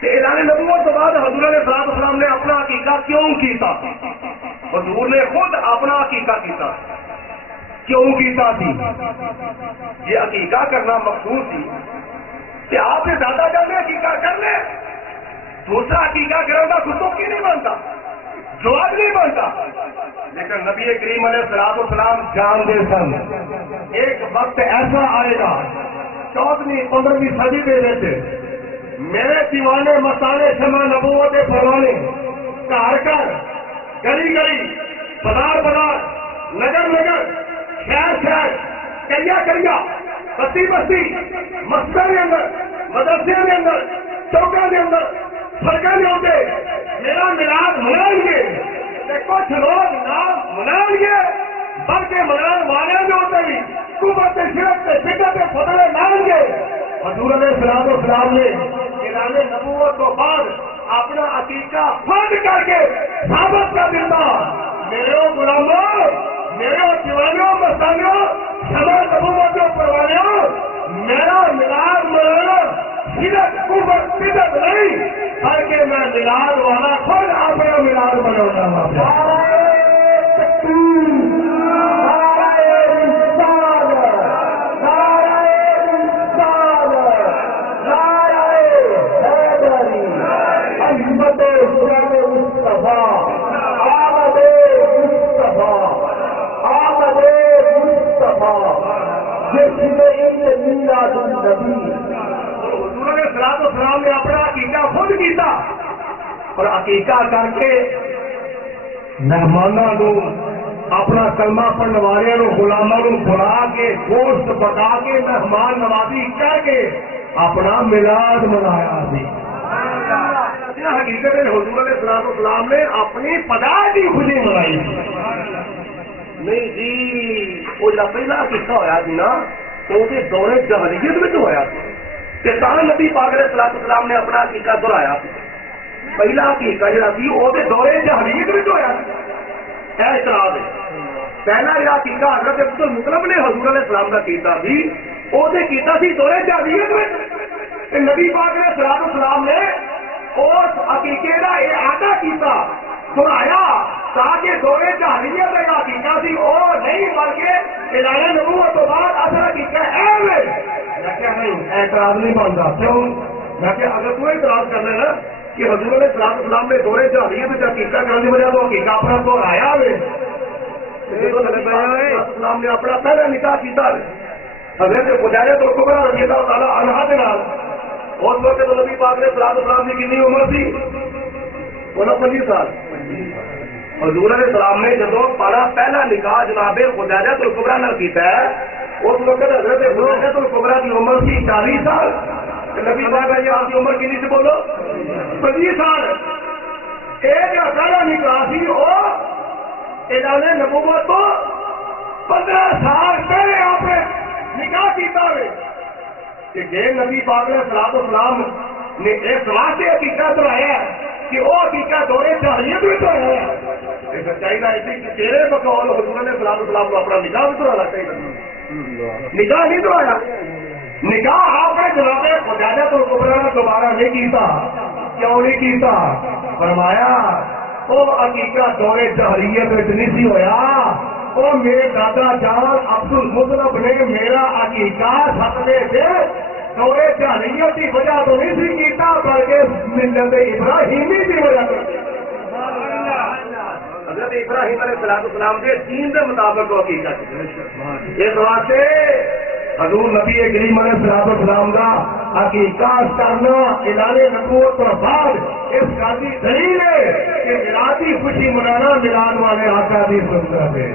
اعلان نبوت کے بعد حضور علیہ الصلوۃ والسلام نے اپنا عقیقہ کیوں کیتا؟ حضور نے خود اپنا عقیقہ کیتا، کیوں کیتا تھی؟ یہ عقیقہ کرنا مقصود تھی کہ آپ نے دادا جان نے عقیقہ کر لے، دوسرا عقیقہ کرنے کا کتوں کی نہیں بنتا، جواب نہیں بنتا۔ لیکن نبی کریم علیہ الصلوۃ والسلام جانتے سن ایک وقت ایسا آئے گا 14ویں 15ویں صدی میں رہتے میرے دیوانے مستانے شمع نبوت پروانے گھر گھر گلی گلی بازار بازار نگر نگر شہر شہر کریا کریا بستی بستی مسجد کے اندر مدرسے کے اندر چوکوں کے اندر سڑکوں کے اوپر میرا میلاد منائیں گے، کچھ لوگ نام منائیں گے بلکہ منان والے جو ہوتے ہی قوت شرک سے شدت فتح مانیں گے۔ حضور علیہ الصلوۃ والسلام نے اعلان نبوت کے بعد اپنا عقیقہ فرض کر کے ثابت کر دیتا، میرے غلاموں، میرے دیوانوں مستانیوں، شمع نبوت کے پروانیوں، میرا میلاد منانا شرک قوت شدت نہیں بلکہ میں میلاد والا خود اپنا میلاد مناتا ہوں۔ نے اپنا عقیقہ خود کیتا اور عقیقہ کر کے مہمانوں کو اپنا کلمہ پڑھنے والے غلاموں کو بلا کے گوشت پکا کے مہمان نوازی کر کے اپنا میلاد منایا سی۔ حقیقت حضور علیہ الصلوۃ والسلام نے اپنی پیدائش کی خوشی منائی نہیں جی، وہ جب پہلا عقیقہ ہوا جی نا تو وہ دورے جہلیت میں ہوا کہ نبی پاک علیہ الصلوۃ والسلام نے اپنا عقیقہ دہرایا۔ پہلا عقیقہ جہاں سی وہ دورے جہلیت میں ہوا، اعتراض ہے۔ پہلا یہ عقیقہ حضرت عبد المطلب نے حضور علیہ السلام کا کیتا سی، وہ کیتا سی دورے جہلیت میں۔ نبی پاک علیہ الصلوۃ والسلام نے اس عقیقے کا اعادہ کیتا، دہرایا تاکہ دورے جہلیت کا عقیقہ سی وہ نہیں بلکہ اعلان نبوت کے بعد اصل عقیقہ ہے۔ میں کیا نہیں اعتراض نہیں بنتا، کیوں؟ میں کہ اگر کوئی اعتراض کر لینا کہ حضور علیہ الصلوۃ والسلام نے دورے جہلیت میں عقیقہ کرنے کی وجہ تو عقیقہ اپنا دہرایا ہوئے، اسلام نے اپنا پہلا نکاح کیتا حضرت خدیجہ کبریٰ رضی اللہ تعالیٰ عنہا کے نال۔ اس وقت تو نبی پاک نے الصلوۃ والسلام کی کتنی عمر تھی؟ بولو 25 سال. حضور علیہ السلام نے جب پہلا نکاح جناب خدیجہ الکبریٰ نال کیتا ہے اس وقت حضرت خدیجہ الکبریٰ کی عمر تھی 40 سال. نبی پاک ہے آپ کی عمر کتنی سے بولو 25 سال. ایک پہلا نکاح سی وہ اعلان نبوت تو 15 سال پہلے آپ نے نکاح کیتا ہے کہ جے نبی پاک علیہ السلام نے اس واسطے حقیقت دلایا کہ وہ حقیقت دورے جاہلیت بھی تو ہے. سچائی کا ایسی کہ تیرے بقول حضور علیہ السلام کو اپنا نکاح بھی دلانا چاہیے. نکاح نہیں دلایا. نکاح آپ نے جناب خدیجہ الکبریٰ دوبارہ نہیں کیتا. کیوں نہیں کیتا؟ فرمایا وہ حقیقت دورے جاہلیت نہیں سی ہویا. وہ میرے دادا جان عبد المطلب نے میرا عقیقہ سپنے سے دورے جاہلیت کی وجہ تو نہیں سی کیتا بلکہ ملت ابراہیمی کی وجہ سے. حضرت ابراہیم علیہ السلام کے دین کے مطابق حقیقت اس واسطے حضور نبی کریم علیہ السلام کا حقیقت کرنا اعلان نبوت اور بعد اس کا دلیل ہے کہ میلاد کی خوشی منانا میلاد والے آقا کی سنت ہے.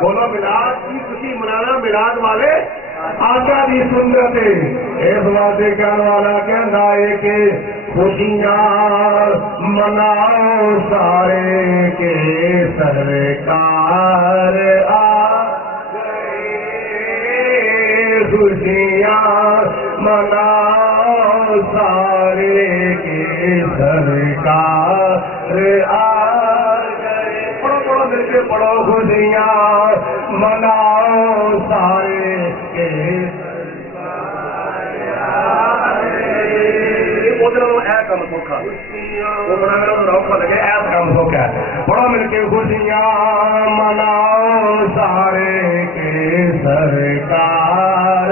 بولو میلاد کی خوشی منانا میلاد والے آقا کی سنت ہے. اس واسطے کہنے والا کہنا ہے کہ خوشیاں مناؤ سارے کے سرکار آ خوشیاں مناؤ سارے کے سرکار آ گئے. پڑھو پڑھو مل کے پڑھو. خوشیاں مناؤ سارے کے کام سوکھا وہ بڑا میرا روکا لگے ایسا کام سوکھا ہے. بڑا مل کے خوشیاں مناؤ سارے کے سرکار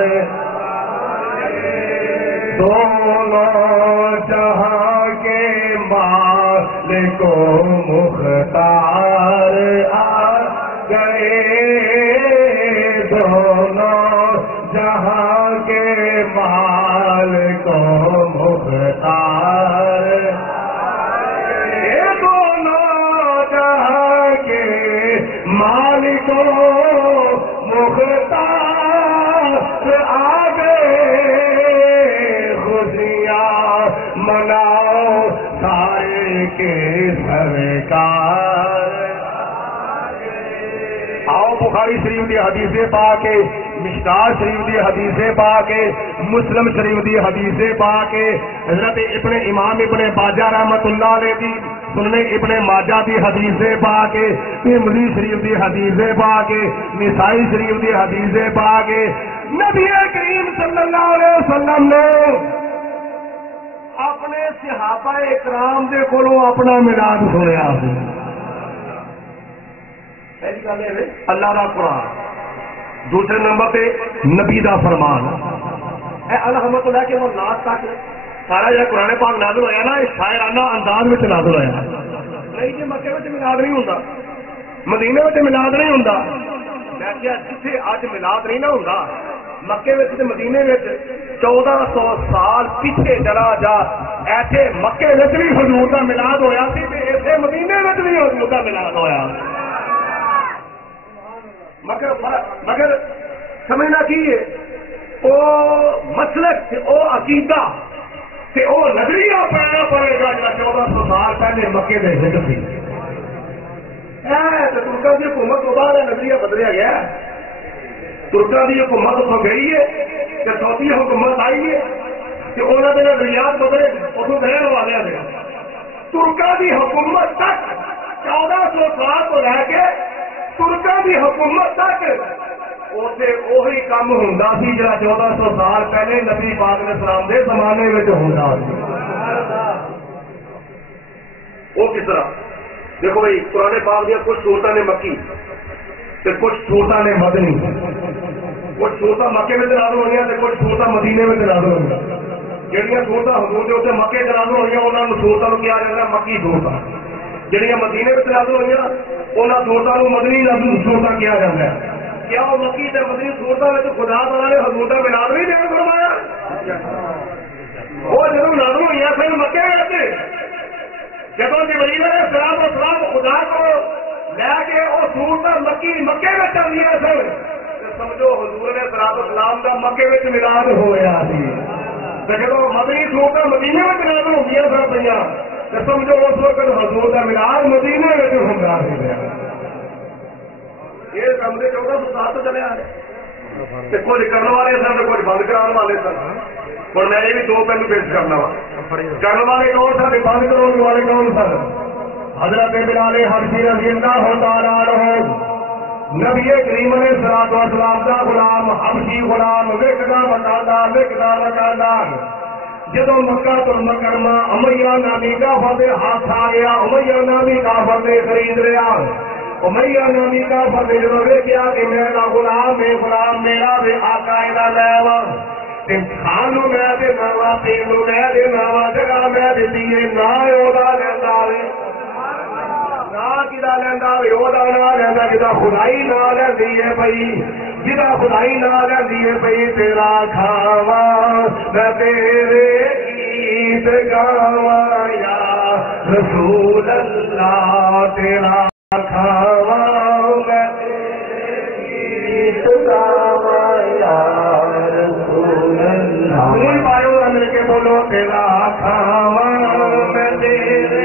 دونوں جہاں کے مالک و مختار آ گئے. دونوں جہاں کے مالک و مختار دونوں جہاں کے مالک و مختار آ گئے. خوشیاں مناؤ سارے کے سرکار. آؤ بخاری شریف کی حدیثیں پا کے مشکات شریف دی حدیثیں پا کے مسلم شریف دی حدیثیں پا کے حضرت ابن امام ابن باجہ رحمت اللہ علیہ دی سننے ابن ماجہ دی حدیثیں پا کے ترمذی شریف دی حدیثیں پا کے نسائی شریف دی حدیثیں پا کے نبی کریم صلی اللہ علیہ وسلم نے اپنے صحابہ اکرام دے کولوں اپنا میلاد سنیا. اللہ کا قرآن. دوسرے نمبر پہ نبی دا فرمان اے الحمد للہ کہ وہ ناز تک سارا جا قرآن پاک نازل ہویا نا شاعرانہ انداز میں نازل ہویا. نہیں جی مکے میں ملاد نہیں ہوتا مدینے میں ملاد نہیں ہوتا. میں کیا جتنے اج ملاد نہیں نہ ہوتا مکے میں مدینے میں 1400 سال پیچھے چلا جا ایسے مکے میں بھی حضور کا ملاد ہویا سی ایسے مدینے میں بھی حضور کا ملاد ہویا. مگر سمجھنا کی ہے وہ مسلک وہ عقیدہ کہ وہ نظریہ پڑھنا پڑے گا جو 1400 سال پہلے مکے میں ذکر تھی. ترکا کی حکومت کو بعد نظریہ بدلیا گیا. ترکا کی حکومت اتوں گئی ہے کہ سعودی حکومت آئی ہے کہ انہوں نے نظریات بدلے اتوں رہنے والے نے. ترکا کی حکومت تک 1400 سال کو لے کے ترکا کی حکومت تک وہی کام ہوتا سی جا 1400 سال پہلے نبی پاک علیہ السلام کے زمانے میں ہوتا. وہ کس طرح دیکھو بھائی قرآن پاک دیا کچھ صورتیں نے مکی کچھ صورتیں نے مدنی. کچھ صورتیں مکے میں نازل ہوئی ہیں کچھ صورتیں مدینے میں نازل ہوئی. جہاں صورتیں حضور کے اتنے مکے نازل ہوئی انہوں نے صورتوں کو کیا جاتا مکی صورتیں. جہاں مدینے میں نازل ہوئی انہوں صورتوں کو مدنی صورتیں کیا جاتا ہے. کیا وہ مکی تے مدنی صورتوں میں خدا تعالیٰ نے حضور کا ملاد نہیں دیا فرمایا؟ وہ جب نازل ہوئی پھر مکے میں جب جبریل علیہ السلام خدا کو لے کے وہ سورت مکے میں چل دیا سر سمجھو حضور علیہ السلام کا مکے میں ملاد ہو گیا جب مدنی سورت مدینے میں ملاد ہو گیا سر پہ تو سمجھو اس وقت حضور کا ملاد مدینے میں ہوگا یہ کمرے 1400 سال تو چلے آ رہے کچھ کرنے والے سن تو کچھ بند کرا والے سن اور میں یہ بھی دو پہلو پیش کرنا وا کرنے والے کون سن بند کرانے والے کون سن حضرت بلال حبشی رضی اللہ تعالیٰ عنہ نبی کریم علیہ الصلوۃ والسلام کا غلام حبشی غلام وکدا مکادا جدو مکہ المکرمہ امیہ نامی کافر ہاتھ آ گیا امیہ نامی کافر نے خرید لیا امیہ نامی کافر نے جو دیکھا کہ میرا غلام میرا بھی آقا دا لیوا کھانو میں دینا وا پینو میں دینا وا جگہ میں دیتی نہ اودا لیندا وے نہ لینا اودا نہ لینا جدا خدائی نہ لیندی ہے پئی جدا خدائی نہ لیندی ہے پئی تیرا کھاواں میں تیرے گیت گاواں یا رسول اللہ تیرا کھاواں میں تیرے گیت گاواں یا رسول اللہ پایو مل کے بولو تیرا کھاواں میں تیرے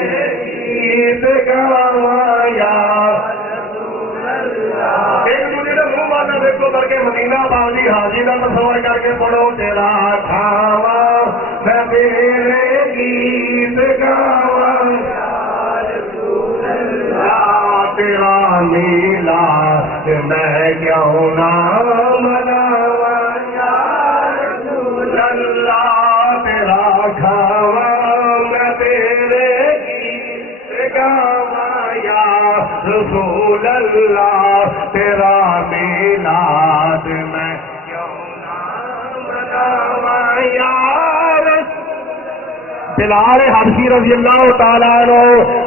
گیت گاواں یا رسول اللہ ایک دوسرے کا منہ مارنا دیکھو کر کے مدینہ بازی حاجی کا تصور کر کے پڑھو تیرا کھاواں میں تیرے گیت گاواں یا رسول اللہ تیرا میلاد میں کیوں نہ مناواں یا رسول اللہ تیرا کھاواں میں تیرے گیت گاواں یا رسول اللہ تیرا میلاد میں کیوں نہ مناواں یا بلال حبشی رضی اللہ تعالیٰ عنہ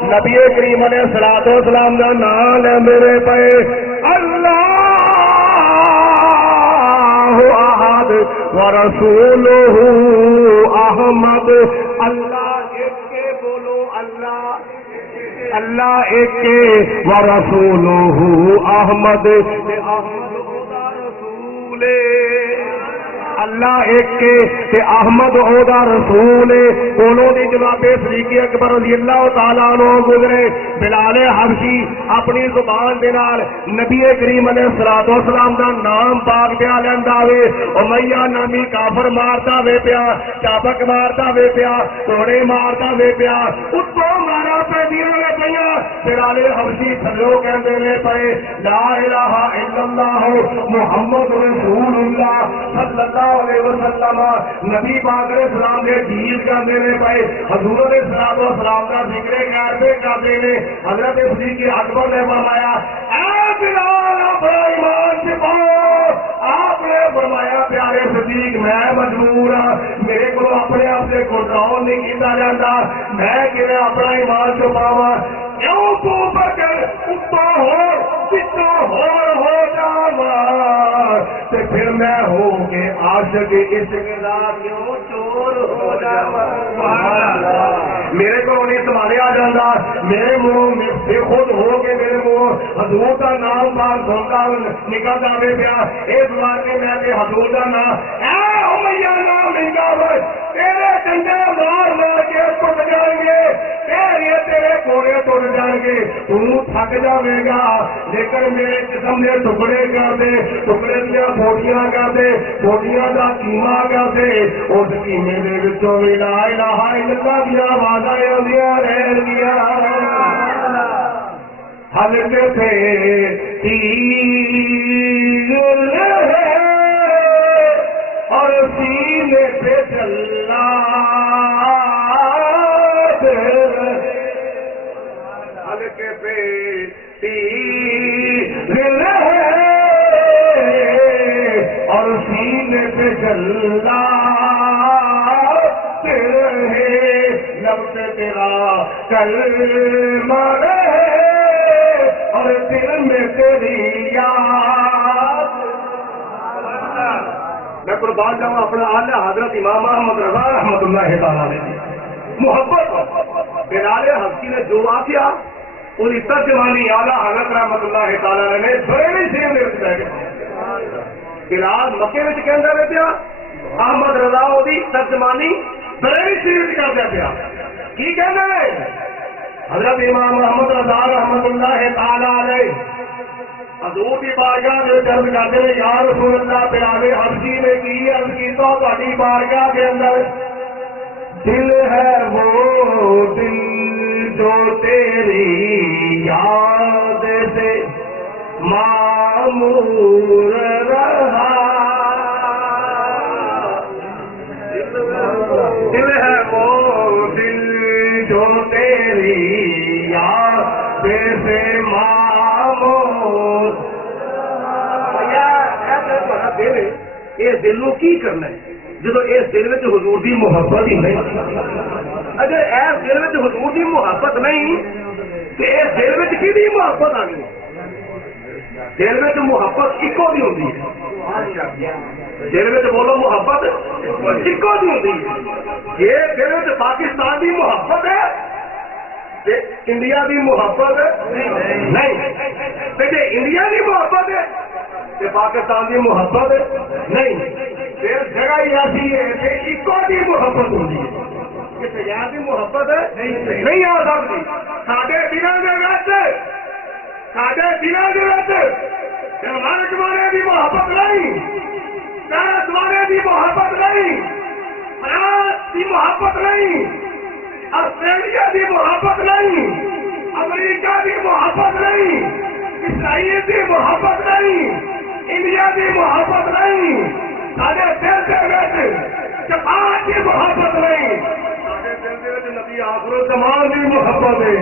نبی کریم علیہ الصلوۃ والسلام کا نام لے میرے پہ اللہ احد ورسولہ احمد اللہ ایک کے بولو اللہ ایک کے ورسولہ احمد احمد خدا رسول اللہ ایک کے تے احمد اودا رسول دونوں دی جناب صدیق اکبر رضی اللہ تعالیٰ عنہ گزرے بلال حبشی اپنی زبان دے نال نبی کریم علیہ الصلوۃ والسلام دا نام پاک پیا لیندا وے امیہ نامی کافر مارتا وے پیا چابک مارتا وے پیا توڑے مارتا وے پیا اتوں مارا پہ دیاں وے پیاں بلال حبشی تھلو کہندے نے پے لا الہ الا اللہ محمد رسول اللہ صلی اللہ علیہ وسلم نبی پاک علیہ السلام نے گیت گاندے نے پے حضور علیہ السلام کا ذکر کرتے کرتے نے حضرت صدیق اکبر نے فرمایا اے بلال اپنا ایمان چھپاؤ آپ نے فرمایا پیارے صدیق میں مجبور ہوں میرے کو اپنے آپ سے کنٹرول نہیں کیتا جاتا میں کہ اپنا ایمان چھپاواں کیوں تو بکر کتا ہو جاواں تے پھر میں ہو کے عاشق عشق دا کیوں چور ہو جاواں میرے کو نہیں سنبھالے آ جاتا میرے منہ بے خود ہو کے میرے منہ حضور کا نام پاک سنتا نکل جاوے پیا اس بات میں میں حضور کا نام اے امیہ نام نکاو تیرے ڈنڈے مار مار کے ٹوٹ جائیں گے تیرے کوڑے ٹوٹ جائیں گے تو تھک جاوے گا لیکن میرے جسم نے ٹکڑے کر دے ٹکڑے دیا بوٹیاں کر دے بوٹیاں کا قیمہ کر دے اس قیمے دے وچوں بھی لا الہ الا اللہ دیا آوازاں آندیاں رہ گیا ہلکے تھے تیر اور سینے پہ چلا ہلکے پہ تیر اور سینے پہ چلا لب سے تیرا کلمہ اور دل میں تیری یاد میں قربان جاؤں اپنا اعلیٰ حضرت امام احمد رضا رحمۃ اللہ تعالیٰ علیہ محبت بلال حبشی نے جو آخیا وہ ترجمانی آلہ حضرت رحمت اللہ تعالی نے بڑے شیر میں لے کے بلال مکے میں کہندا رہ پیا احمد رضا دی ترجمانی بڑے شیر کردا پیا کی کہندا ہے حضرت امام محمد رضا رحمت اللہ تعالی علیہ حضور کی بارگاہ میں درد کرتے ہیں یا رسول اللہ بلال حبشی نے کی عرض کی تو تہاڈی بارگاہ کے اندر دل ہے وہ دل جو تیری یاد سے معمور رہا دل ہے وہ دل جو تیری یاد سے معمور اس دل نو کی کرنا ہے جب اس دل میں حضور دی محبت ہی نہیں اگر اس دل میں حضور دی محبت نہیں تو اس دل میں کی محبت آنی دل میں محبت ایکو دی ہوتی ہے دل میں بولو محبت ایکو دی ہوتی ہے یہ دل میں پاکستان دی محبت ہے انڈیا دی محبت نہیں انڈیا دی محبت ہے پاکستان کی محبت نہیں پھر جگہ ہی ایسی ہے ایکو کی محبت ہوتی ہے کی محبت نہیں آ سکتی سارے دنوں کے سارے دنوں کے ہمارے زمانے کی محبت نہیں سارے زمانے کی محبت نہیں فرانس کی محبت نہیں آسٹریلیا کی محبت نہیں امریکہ کی محبت نہیں اسرائیل کی محبت نہیں انڈیا کی محبت نہیں سارے دل کے جپان کی محبت نہیں سارے دل کے نبی آخر زمان کی محبت ہے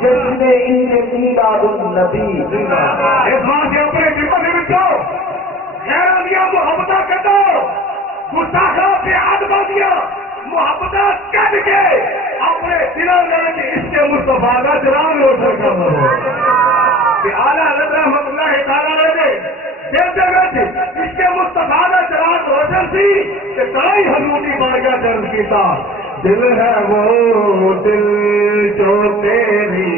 جس نے ان کے میلاد النبی اس بات سے اپنے جیون میں بچو خیر دیا محبت کرو گستاخوں سے آدما دیا محبت کر کے اپنے دلوں میں اس کے مصطفیٰ کا چراغ روشن کرنا کہ اعلیٰ حضرت رحمت اللہ تعالی نے دل جگہ اس کے مصطفیٰ کا چراغ روشن سی کہ کئی حضور کی بارگاہ درج کیتا دل ہے وہ دل جو تیری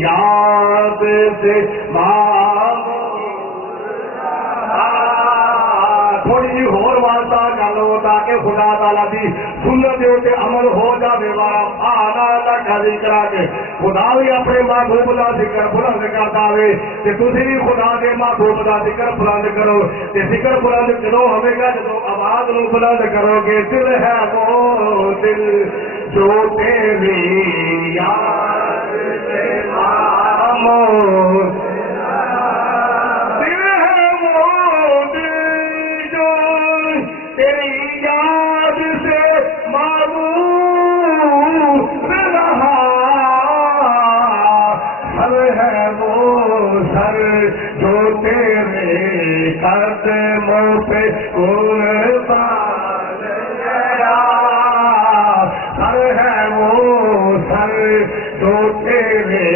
یاد سے تھوڑی جی ہور واسطہ گل ہو تاکہ خدا تعالیٰ کی سنت کے عمل ہو جائے خالی کرا کے خدا بھی اپنے محبوب کا ذکر بلند کرتا ہے کہ تھی بھی خدا کے محبوب کا ذکر بلند کرو کہ ذکر بلند کدو ہوے گا جب آواز نو بلند کرو گے دل ہے وہ دل جو تیری یاد سے معمور تیری یاد سے معمور رہا سر ہے وہ سر جو تیرے قدموں پہ قربان گیا سر ہے وہ سر جو تیرے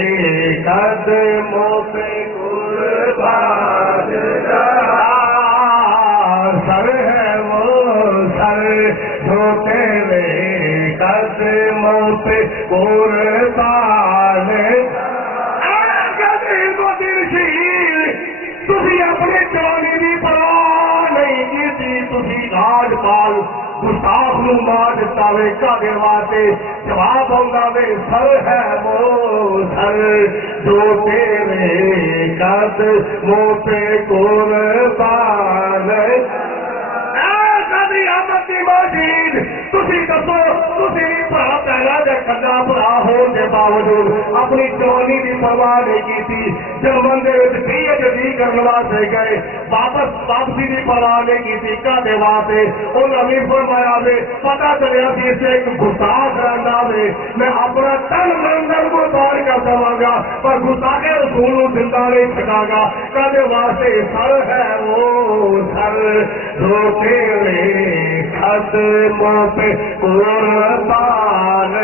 قدموں پہ قربان گیا سر ہے وہ سر جو تیرے قدموں پہ قربان تھی اپنے جوانی کی پرواہ نہیں کی تھی راج پال گستاخ نو مار دیتا وے کادے واسطے جواب آؤں وے سر ہے وہ سر جو تیرے قدموں پہ قربان باوجود اپنی جوانی کی پرواہ نہیں کی جب بندے کرنے واسطے گئے واپسی کی پرواہ نہیں کی کہتے واسطے انہوں نے فرمایا پتا چلیا کہ اسے ایک گستاخ رہتا ہے میں اپنا تن منظر کو پار کر دوا گا پر گستاخ رسول زندہ نہیں سکا گا کہتے واسطے سر ہے وہ سر جو تیرے قدموں پہ قربان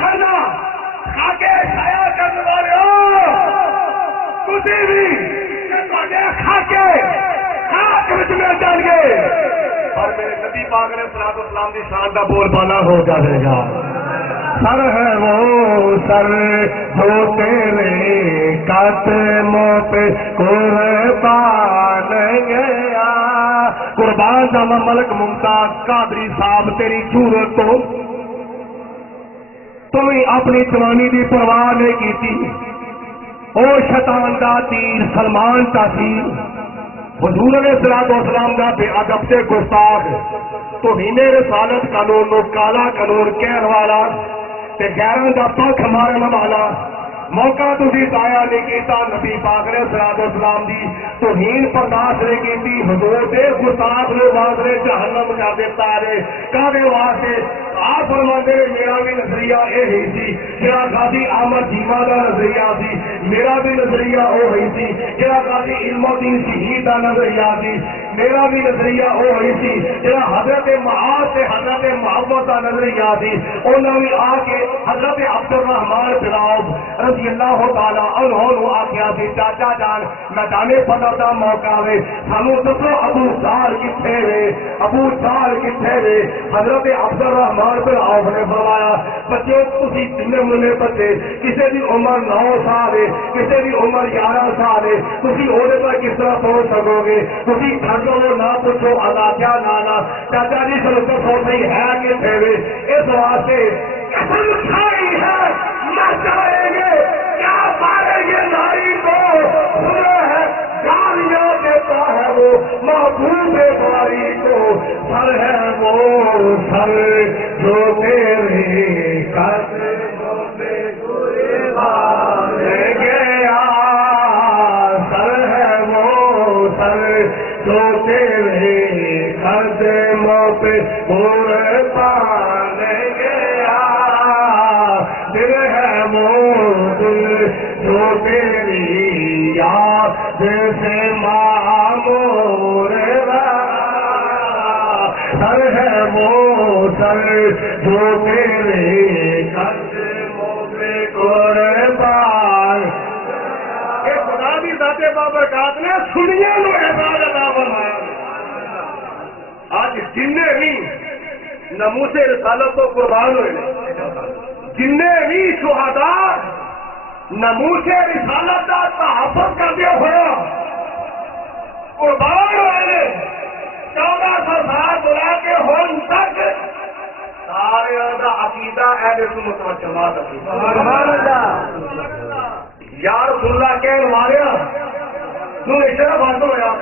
کھانا کھا کے چھایا کرنے والے ہو تسی بھی کھا کے خاک وچ مل جان گے اور میرے نبی پاک علیہ الصلوۃ والسلام کی شان کا بول بالا ہو جائے گا. سر ہے وہ سر جو تیرے قدموں پہ قربان گیا. قربان جاوا ملک ممتاز قادری صاحب تیری ضرورت تو تمہیں اپنی جوانی کی پرواہ نہیں کی تھی. او شیطان دا تیر سلمان تاثیر حضور علیہ الصلوۃ والسلام دا بے ادب سے گستاخ توہین رسالت قانون نو کالا قانون کہن والا تے غیراں دا پکھ مارن والا موقع تسی ضائع نہیں کیتا. نبی پاک علیہ الصلوۃ والسلام دی توہین برداشت نہیں کیتی. حضور دے گستاخ نو واضح جہنم کر دیتا ہے. کہدے واسطے آپ فرماتے ہیں میرا بھی نظریہ یہ ہی سی جڑا غازی احمد جیما کا نظریہ سی. میرا بھی نظریہ وہی سی جڑا غازی علم الدین شہید کا نظریہ سی. میرا بھی نظریہ وہی سی جڑا حضرت معاذ سے حضرت محمد کا نظریہ سی. انہوں نے آ کے حضرت عبد الرحمان بن عوف رضی اللہ تعالی عنہ نو آخیا سی چاچا جان میدان بدر دا موقع وے سانو دسو ابو جہل کتنے وے ابو جہل کتنے وے. حضرت عبد الرحمان بن عوف نے فرمایا بچے تسی جنے منے بچے کسی دی عمر 9 سال ہے کسی دی عمر 11 سال ہے تسی اودے پر کس طرح پہنچ سکو گے. تسی کھڑو نہ پوچھو ادا کیا نانا چاچا جی سر دسو صحیح ہے کہ تھے اس واسطے قسم کھائی ہے مر جائیں گے کیا ماریں گے ناری کو سنا ہے گالیاں دیتا ہے وہ محبوب باری کو. سر ہے وہ سر جو تیرے قدموں پہ قربان گیا. سر ہے وہ سر جو تیرے قدموں پہ قربان گیا. دل ہے وہ دل جو تیری یاد سے معمور رہا. سر ہے وہ سر جو تیرے قدموں پہ قربان. یہ خدا دی ذات بابرکات نے سنیا نو اعزاز عطا فرمایا. آج جننے بھی ناموس رسالت تو قربان ہوئے جننے بھی شہداء ناموس رسالت کا تحفظ کرتے ہوا قربان ہوئے 1400 سال بلا کے ہون تک سارے دا عقیدہ اہل سنت و جماعت سبحان اللہ. یا رسول اللہ کہن والے نو اس طرح باتوں ہوا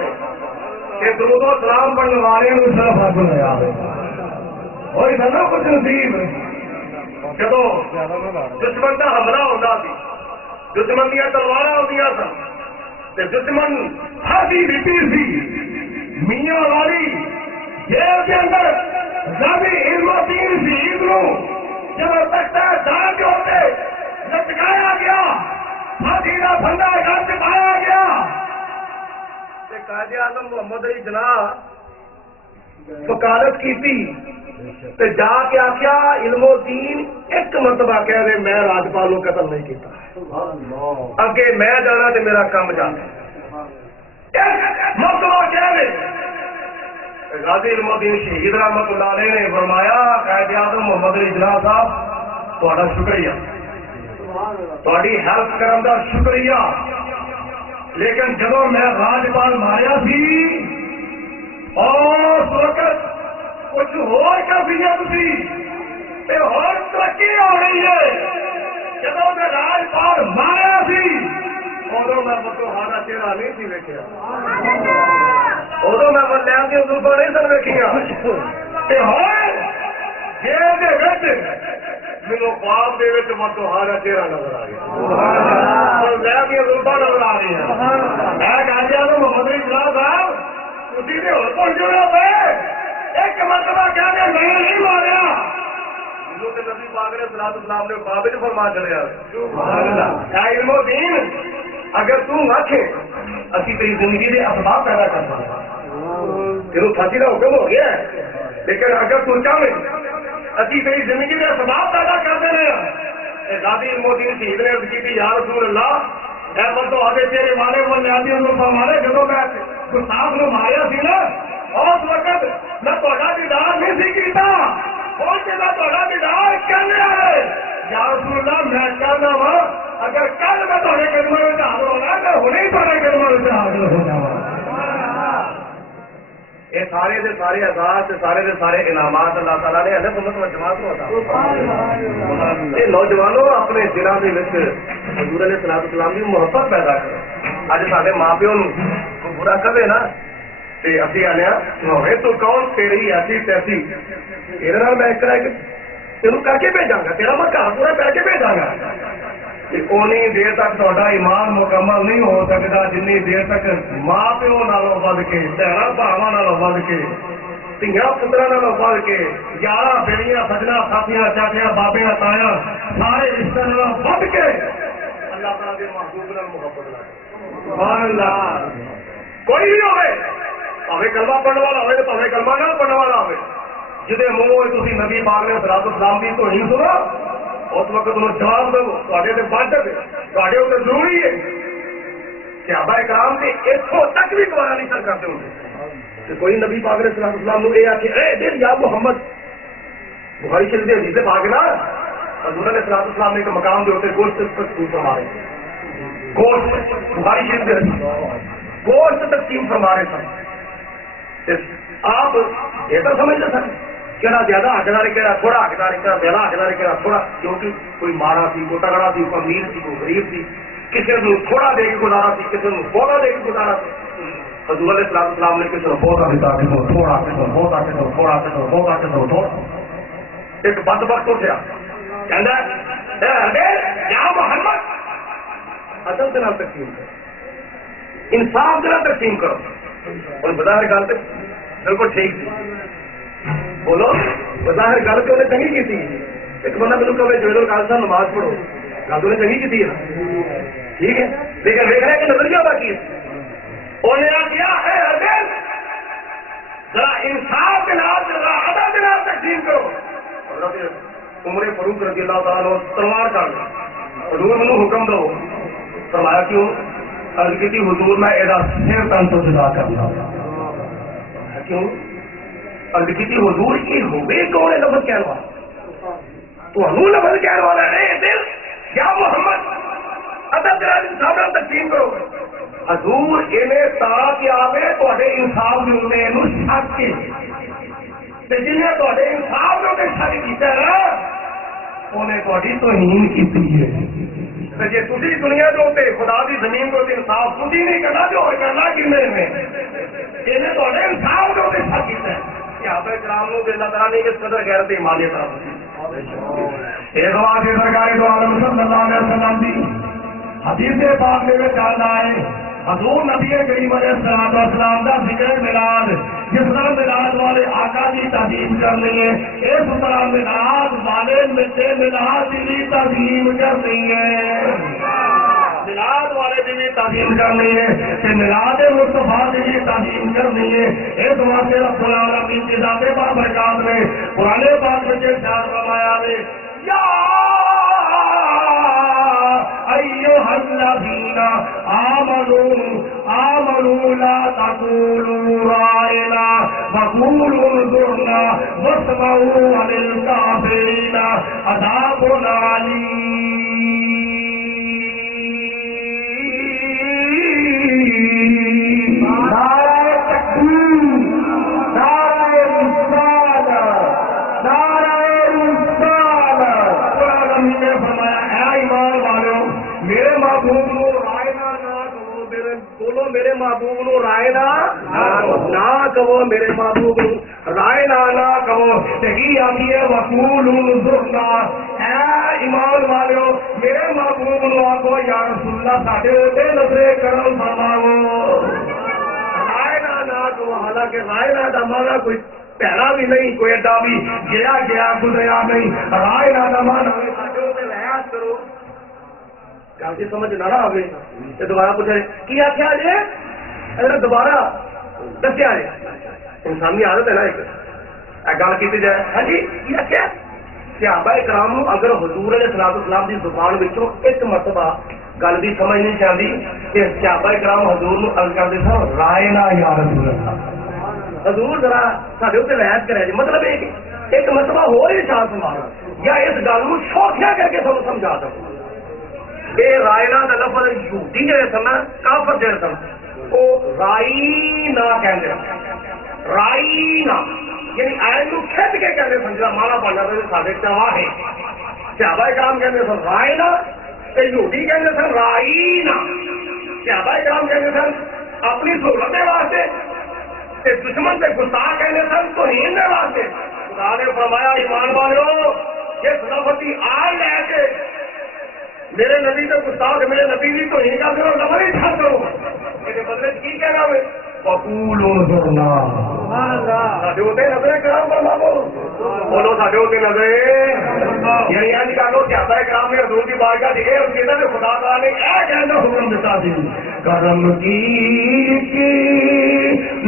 کہ درود و سلام پڑھنے والے نو اس طرح باتوں ہوا اور اتنا کچھ نصیب جدو دشمن کا حملہ ہوتا سی دشمن دیا تلوار ہوتی سن دشمن پھانسی دیتی سی میاں والی جیل کے اندر غازی علم الدین شہید نو جب تک دار کے ہوتے لٹکایا گیا پھانسی کا پھندا گھر چکایا گیا قائد اعظم محمد علی جناح وکالت کی تھی جا کے آخیا علم الدین ایک مرتبہ کہہ رہے میں راجپال کو قتل نہیں کیتا اگے میں جانا تو میرا کام جانا مرتبہ کہہ رہے غازی علم الدین شہید رحمت اللہ علیہ نے فرمایا قائد اعظم محمد علی جناح صاحب تہاڈا شکریہ تہاڈی ہیلپ کرن دا شکریہ لیکن جب میں راجپال ماریا سی اور اس وقت کچھ اور کافیت سی اور ترقی ہو رہی ہے جب میں راجپال ماریا سی ادو میں بطوہارا چہرہ نہیں سی ویکیا ادو میں بلیاں کی زلفاں نہیں سن ویکھیاں میرے خواب دے وچ بطوہارا چہرہ نظر آ گیا لے کے زلفاں نظر آ رہی ہیں میں کہہ دیا تو محمد علی جناح صاحب اسی نے اور پہنچ جانا پہ ایک مرتبہ کیا کہ میں نہیں ماریا نبی پاک علیہ الصلوۃ والسلام نے خواب وچ فرما چلیا اے علم الدین اگر تو آکھے اسی تیری زندگی دے اسباب پیدا کر سکتے تیرو پھانسی کا حکم ہو گیا لیکن اگر تو چاہے اسی تیری زندگی دے اسباب پیدا کر دے دادی موتی شہید نے عرض کی یا رسول اللہ اے بندو آدھے تیرے والے بنیادی انہوں فرمانے جدو میں گستاخ نے ماریا سی نا اس وقت میں تہاڈا دیدار نہیں سی کیتا اور کہ میں تہاڈا دیدار کرنے آئے یا رسول اللہ میں کہنا وا اگر کل میں تہاڈے قدموں وچ حاضر ہونا میں ہنے ہی تہاڈے قدموں وچ حاضر ہو جاواں یہ سارے دے سارے عزاز سارے دے سارے انعامات اللہ تعالیٰ نے اہل سنت و جماعت کو عطا یہ نوجوانوں اپنے دلوں کے وچ حضور علیہ السلام کی محبت پیدا کرو اج سارے ماں پیو کو برا کرے نا تے اسی آنے ہوئے تو کون تیری ایسی تیسی تیرے نال میں کرا کہ تینوں کر کے بھیجاں گا تیرا میں گھر پورا کر کے بھیجاں گا اونی دیر تک تہاڈا ایمان مکمل نہیں ہو سکتا جنی دیر تک ماں پیو نالوں ود کے بہن بھراواں نالوں ود کے دھیاں پتراں نالوں ود کے یاراں بیڑیاں سجنا ساتھیاں چاچیاں بابیاں تایاں سارے رشتے نالوں ود کے اللہ تعالیٰ دے محبوب نال محبت رکھ سبحان اللہ کوئی بھی ہوے بھاوے کلمہ پڑھن والا ہوے تے بھاوے کلمہ نہ پڑھن والا ہوے جدے منہ تسی نبی پاک نے صلوات و سلام دی توہین سنو اس وقت انہوں جواب دو تے واجب ہے تے ضروری ہے صحابہ کرام سے اتوں تک بھی گوارا نہیں کر کرتے ہوتے کہ کوئی نبی پاک علیہ الصلوۃ والسلام نے یہ آخے اے دل یا محمد بخاری شریف کے حدیث پاک نا حضور علیہ الصلوۃ والسلام نے ایک مقام دے ہوتے گوشت تقسیم فرما رہے گوشت بخاری شریف کے حدیث گوشت تقسیم فرما رہے سن آپ بہتر سمجھتے سن کہنا زیادہ حقدار کہنا تھوڑا حقدار کہنا زیادہ حقدار کہنا تھوڑا کیونکہ کوئی مارا سی کوئی تگڑا سی کوئی امیر سی کوئی غریب سی کسی نے تھوڑا دے کے گزارا سی کسی نے بہت دے کے گزارا سی حضور علیہ السلام نے کسی نے بہت دیتا کسی نے تھوڑا کسی نے بہت کسی نے تھوڑا کسی نے بہت کسی نے تھوڑا ایک بد وقت اٹھیا کہندا یا محمد عدل کے نال تقسیم کرو انصاف کے نال تقسیم کرو اور بظاہر گل تے بالکل ٹھیک تھی بولو بظاہر گل تو انہیں چنگی کی تھی ایک بندہ میرے کہے جو القادر نماز پڑھو گل تو انہیں چنگی کی تھی ٹھیک ہے لیکن دیکھنا کہ نظریہ باقی ہے انہیں کیا ہے حضرت ذرا انصاف کے نام ذرا عدل کے نام تقسیم کرو حضرت عمر فاروق رضی اللہ تعالیٰ عنہ تلوار کر حضور مجھے حکم دو فرمایا کیوں عرض کی تھی حضور میں ایدا سر تن تو جدا کرنا کیوں عرض کی تھی حضور کی ہوئے کون ہے لفظ کہنے والا تو ہنو لفظ کہنے والا ہے دل یا محمد عدل کے نام انصاف نال تقسیم کرو حضور انہیں تا کہ آوے تواڈے انصاف دے اوتے نو شک کے تے جنہیں تواڈے انصاف دے اوتے شک کیتا ہے نا انہیں تواڈی توہین کیتی ہے تے جے تسی دنیا دے اوتے خدا دی زمین دے اوتے انصاف تسی نہیں کرنا تے اور کرنا کنے نے انہیں تواڈے انصاف دے اوتے شک کیتا ہے صحابہ کرام نو اللہ تعالی نے اس قدر غیرت ایمانیت عطا ایک بار سرکار دو عالم صلی اللہ علیہ وسلم دی حدیث پاک میں چلتا ہے حضور نبی کریم علیہ السلام کا ذکر میلاد جس طرح میلاد والے آقا کی تعظیم کرنی ہے اس طرح میلاد والے مٹے میلاد کی تعظیم کرنی ہے میلاد والے کی بھی تعظیم کرنی ہے کہ میلاد مصطفیٰ کی بھی تعظیم کرنی ہے اس واسطے رب العالمین کی ذات بابرکات نے قرآن پاک میں ارشاد فرمایا ہے یا ایھا الذین آمنوا لا تقولوا رائنا وقولوا انظرنا واسمعوا للکافرین عذاب علیم میرے محبوب نو رائے نہ کہو میرے محبوب رائے نہ کہو صحیح آتی ہے وقول انظرنا اے ایمان والو میرے محبوب نو آکو یا رسول اللہ ساڈے تے نظر کرم فرماؤ رائے نہ کہو حالانکہ رائے نہ دا مانا کوئی پہلا بھی نہیں کوئی ایڈا بھی گیا گزریا نہیں رائے نہ دا مانا ساڈے تے لحاظ کرو گل سمجھ نہ آئے تو دوبارہ پوچھا کی آخیا جی دوبارہ دسیا جی انسانی عادت ہے نا ایک گل کی جائے ہاں جی کی آخیا صحابہ کرام اگر حضور علیہ الصلوۃ والسلام کی زبان وچوں ایک مرتبہ گل کی سمجھ نہیں چاہتی کہ صحابہ کرام حضور نو عرض کرتے سن رائے نہ یا رسول اللہ، حضور ذرا ساڈے اوتے رعایت کرے جی، مطلب ایک مرتبہ ہو ہی چاہ سمانا یا اس گل کو شوخیا کر کے سانوں سمجھا سکوں۔ یہ رائنا کا لفظ یہودی جڑے سن کافر جڑے سن وہ رائی نہ کہندے، رائی نہ یعنی آئے کو کھچ کے کہتے سن، جا مانا بن جاتا ہے سارے چواہ ہے، صحابہ کرام کہتے سن رائے نہ، یہودی کہتے سن رائی نہ، صحابہ کرام کہتے سن اپنی سہولت واسطے، دشمن سے گستاخ کہتے سن توہین کے واسطے۔ خدا نے فرمایا ایمان والو یہ خلافتی آج لے کے میرے نبی کے گستاخ میرے نبی کی توہین کا کرو لفظ ہی چھا کرو، میرے بدلے کی کہنا ہے وقولوا انظرنا، ساڈے اوتے نظر کرام فرماؤ، بولو ساڈے اوتے نظر، یعنی اج کل صحابہ کرام نے حضور کی بارگاہ وچ اے کہندا کہ خدا تعالی نے اے کہنا حکم دتا سی کرم کی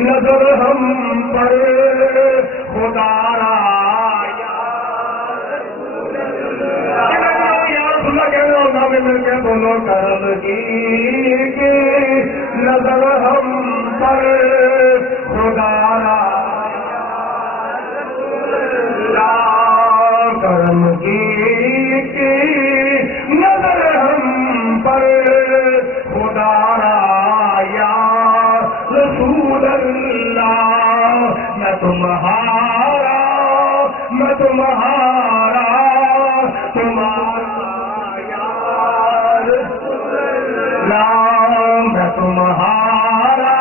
نظر ہم پر خدا را مل کے بولو کرم کی نظر ہم پر خدا را کرم کی نظر ہم پر خدا را یا رسول اللہ، میں تمہارا میں تمہارا تمہارا میں تمہارا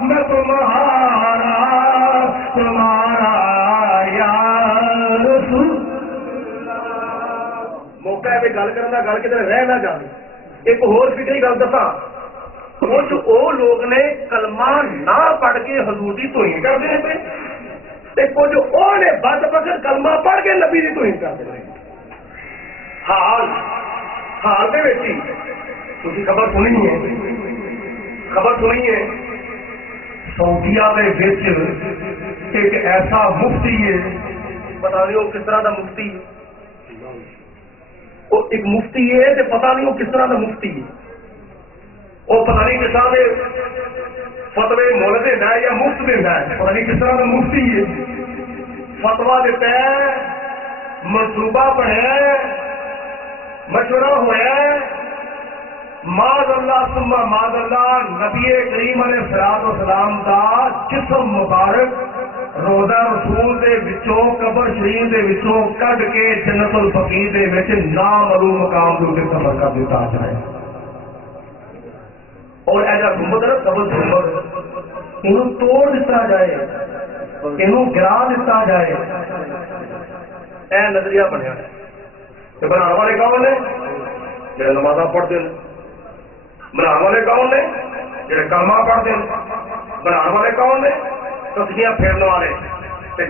میں تمہارا تمہارا یا رسول۔ موقع ہے گل کرنا، گل کدھر رہ نہ جانے۔ ایک اور فکری گل دساں، کچھ وہ لوگ نے کلمہ نہ پڑھ کے حضور کی توہین کرتے ہیں پہ، کچھ وہ نے بد بخت کلمہ پڑھ کے نبی کی توہین کرتے ہیں۔ حال دے وچ تسی خبر سنی ہے، خبر سنی ہے سعودیہ میں وچ ایک ایسا مفتی ہے، پتا نہیں وہ کس طرح کا مفتی ہے، وہ ایک مفتی ہے تو پتا نہیں وہ کس طرح کا مفتی ہے، وہ پتا نہیں کس طرح کے فتوے مول دینا ہے یا مفت دینا ہے، پتا نہیں کس طرح کا مفتی ہے، فتوا دیتا ہے، منصوبہ بنایا، مشورہ ہوا، معاذ اللہ ثم معاذ اللہ نبی کریم علیہ الصلوۃ والسلام کا جسم مبارک روضہ رسول دے وچوں قبر شریف دے وچوں کڈ کے جنت البقیع دے وچ نامعلوم مقام دے اوپر قبر کر دیتا جائے، اور ایسا گنبد ہے قبر گنبد انہوں توڑ دیتا جائے، انہوں گرا دیتا جائے، اے نظریہ بنیا تو بنانے والے کون نے؟ جڑے نمازاں پڑھتے ہیں، بنانے والے کون نے؟ جڑے کلمہ پڑھتے ہیں، بنانے والے کون نے؟ تسبیحاں پھیرنے والے،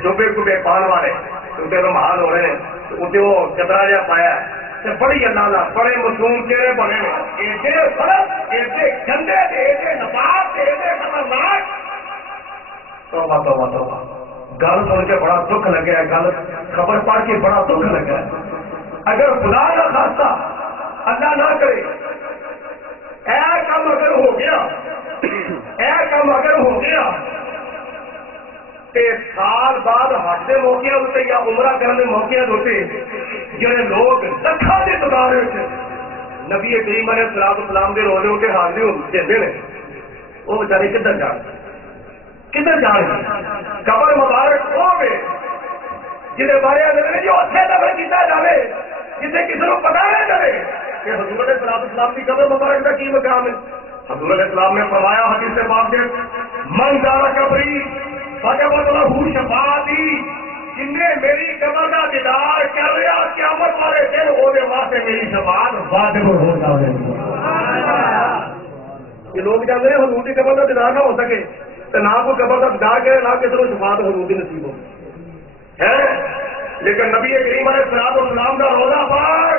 جوبے کبے پان والے، اتنے رومال ہو رہے ہیں، اتنے وہ چدرا جہا پایا ہے، بڑی اللہ بڑے معصوم چہرے بنے، ایسے فرق ایسے گندے ایسے نفاق ایسے خطرناک۔ توبہ توبہ توبہ، گل سن کے بڑا دکھ لگا ہے، گل خبر پڑھ کے بڑا دکھ لگا ہے۔ اگر خدا نہ خاصہ اللہ نہ کرے اے کام اگر ہو گیا، اے کام اگر ہو گیا تے سال بعد حج کے موقع ہوتے یا عمرہ کرنے کے موقع ہوتے جڑے لوگ لکھاں کی تعداد نبی کریم علیہ الصلوۃ والسلام کے روزے ہوتے حاضری دیتے ہیں، وہ بیچارے کدھر جان، کدھر جان؟ قبر مبارک ہو گئے جہاں بارے جو اتنے دفن کیا جائے جسے کسی کو پتا نہ چلے کہ حضور علیہ الصلوۃ والسلام کی قبر مبارک کا کی مقام ہے۔ حضور علیہ السلام نے فرمایا حدیث پاک میں من زار قبری فجبت لہ شفاعتی، جن نے میری قبر کا دیدار کر لیا قیامت والے دن وہ واسطے میری شفاعت واجب ہو جائے۔ یہ لوگ جانتے ہیں حضور کی قبر کا دیدار نہ ہو سکے تو نہ کوئی قبر کا دیدار کرے نہ کسی کو شفاعت حضور کی نصیب ہو ہے، لیکن نبی کریم علیہ الصلوۃ والسلام کا روزہ پاک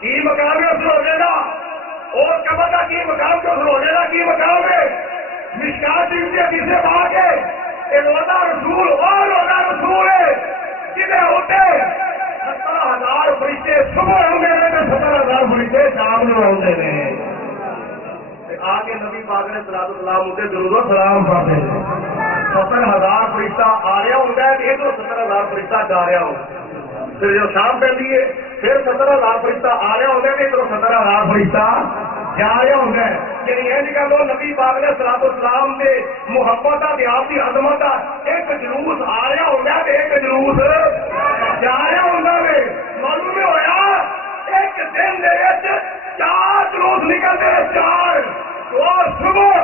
کی مقام ہے اس روزے کا، اور قبر کا کی مقام ہے اس روزے کا کی مقام ہے۔ مشکات سے کسے پاک ہے یہ روزہ رسول اور روزہ رسول ہے جنہیں ہوتے 70,000 فرشتے صبح آتے ہیں تو 70,000 فرشتے شام کو آتے ہیں. آگے نبی پاک نے صلاۃ السلام ہوتے درود و سلام پڑھتے ہیں. 70,000 فرشتہ آ رہا ہوتا ہے یہ تو 70,000 فرشتہ جا رہا ہوتا ہے. پھر جو شام پہنتی ہے پھر 70,000 فرشتہ آ رہا ہوتا ہے تو 70,000 فرشتہ جا رہا ہوتا ہے. یعنی یہ کہ لو نبی پاک نے صلاۃ السلام سے محبت آپ کی عظمت ایک جلوس آ رہا ہوتا ہے ایک جلوس جا رہا ہوتا ہے. معلوم ہوا ایک دن دے 4 جلوس نکلتے ہیں 4 2 صبح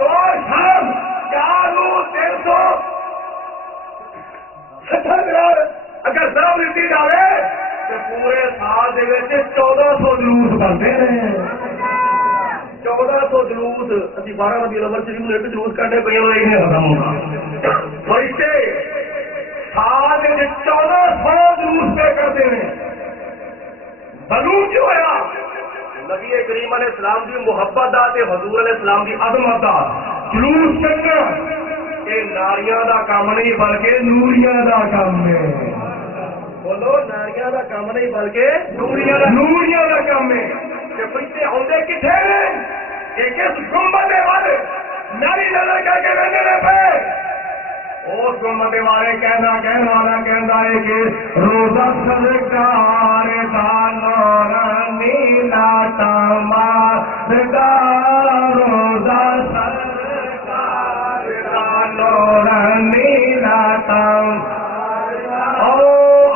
2 شام 4 370 اگر ضرب دیتی جائے تو پورے سال کے 1400 جلوس بنتے ہیں. 1400 جلوس ابھی 12 ربیع الاول شریف میں جلوس کرنے پہ ختم ہوگا. فرشتے سال کے 1400 جلوس پہ کرتے ہیں. معلوم کیوں ہے نبی کریم علیہ السلام کی محبت آتے حضور علیہ السلام کی عظمت آ جلوس کرنا یہ ناریاں دا کام نہیں بلکہ نوریاں دا کام ہے. بولو ناریاں دا کام نہیں بلکہ نوریاں دا کام ہے. فرشتے آتے کتنے ایک گنبد والے ناری نظر کر کے رہنے پہ اس گنبد والے کہنا والا کہنا ہے کہ روزہ سرکار دا نور نیلا تمام روزہ سرکار دا نور نیلا تمام.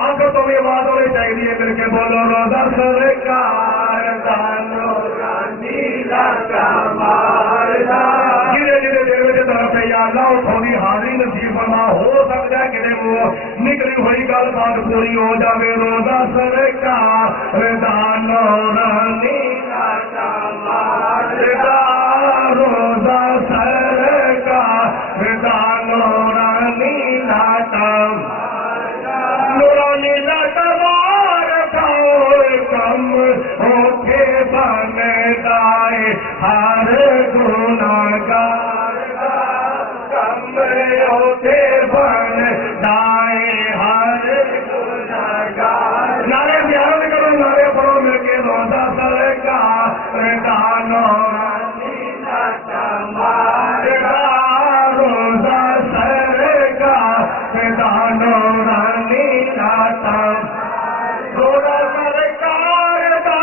آگے تو بھی آواز ہونی چاہیے کر کے بولو روزہ سرکار دا نور نیلا تمام. جنہیں دل میں طرف ہے یا اللہ تھوڑی حاضری نصیب فرما. ہو سکتا ہے کہ وہ نکلی ہوئی گل بات پوری ہو جائے. روزہ سرکار دا نور نیلا تمام روزہ سرکار دا نور نیلا تمام نور نیلا تمام کم ہوتے بن گائے ہر گناہگار کم ہوتے بن گائے ہر گناہگار. نعرے بیان کرو نعرے پڑھو مل کے روزہ سرکار دا نور نیلا تمام روزہ سرکار دا نور نیلا تمام روزہ سرکار دا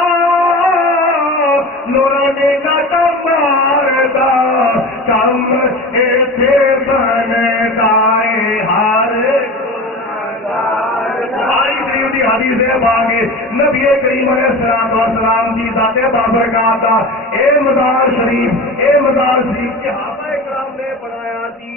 نور نیلا تمام دا کم ایتھے بن گائے ہر حدیث باغ نبی کریم علیہ السلام کی ذات بابرکات اے مزار شریف کے صحابہ کرام نے بنایا تھی.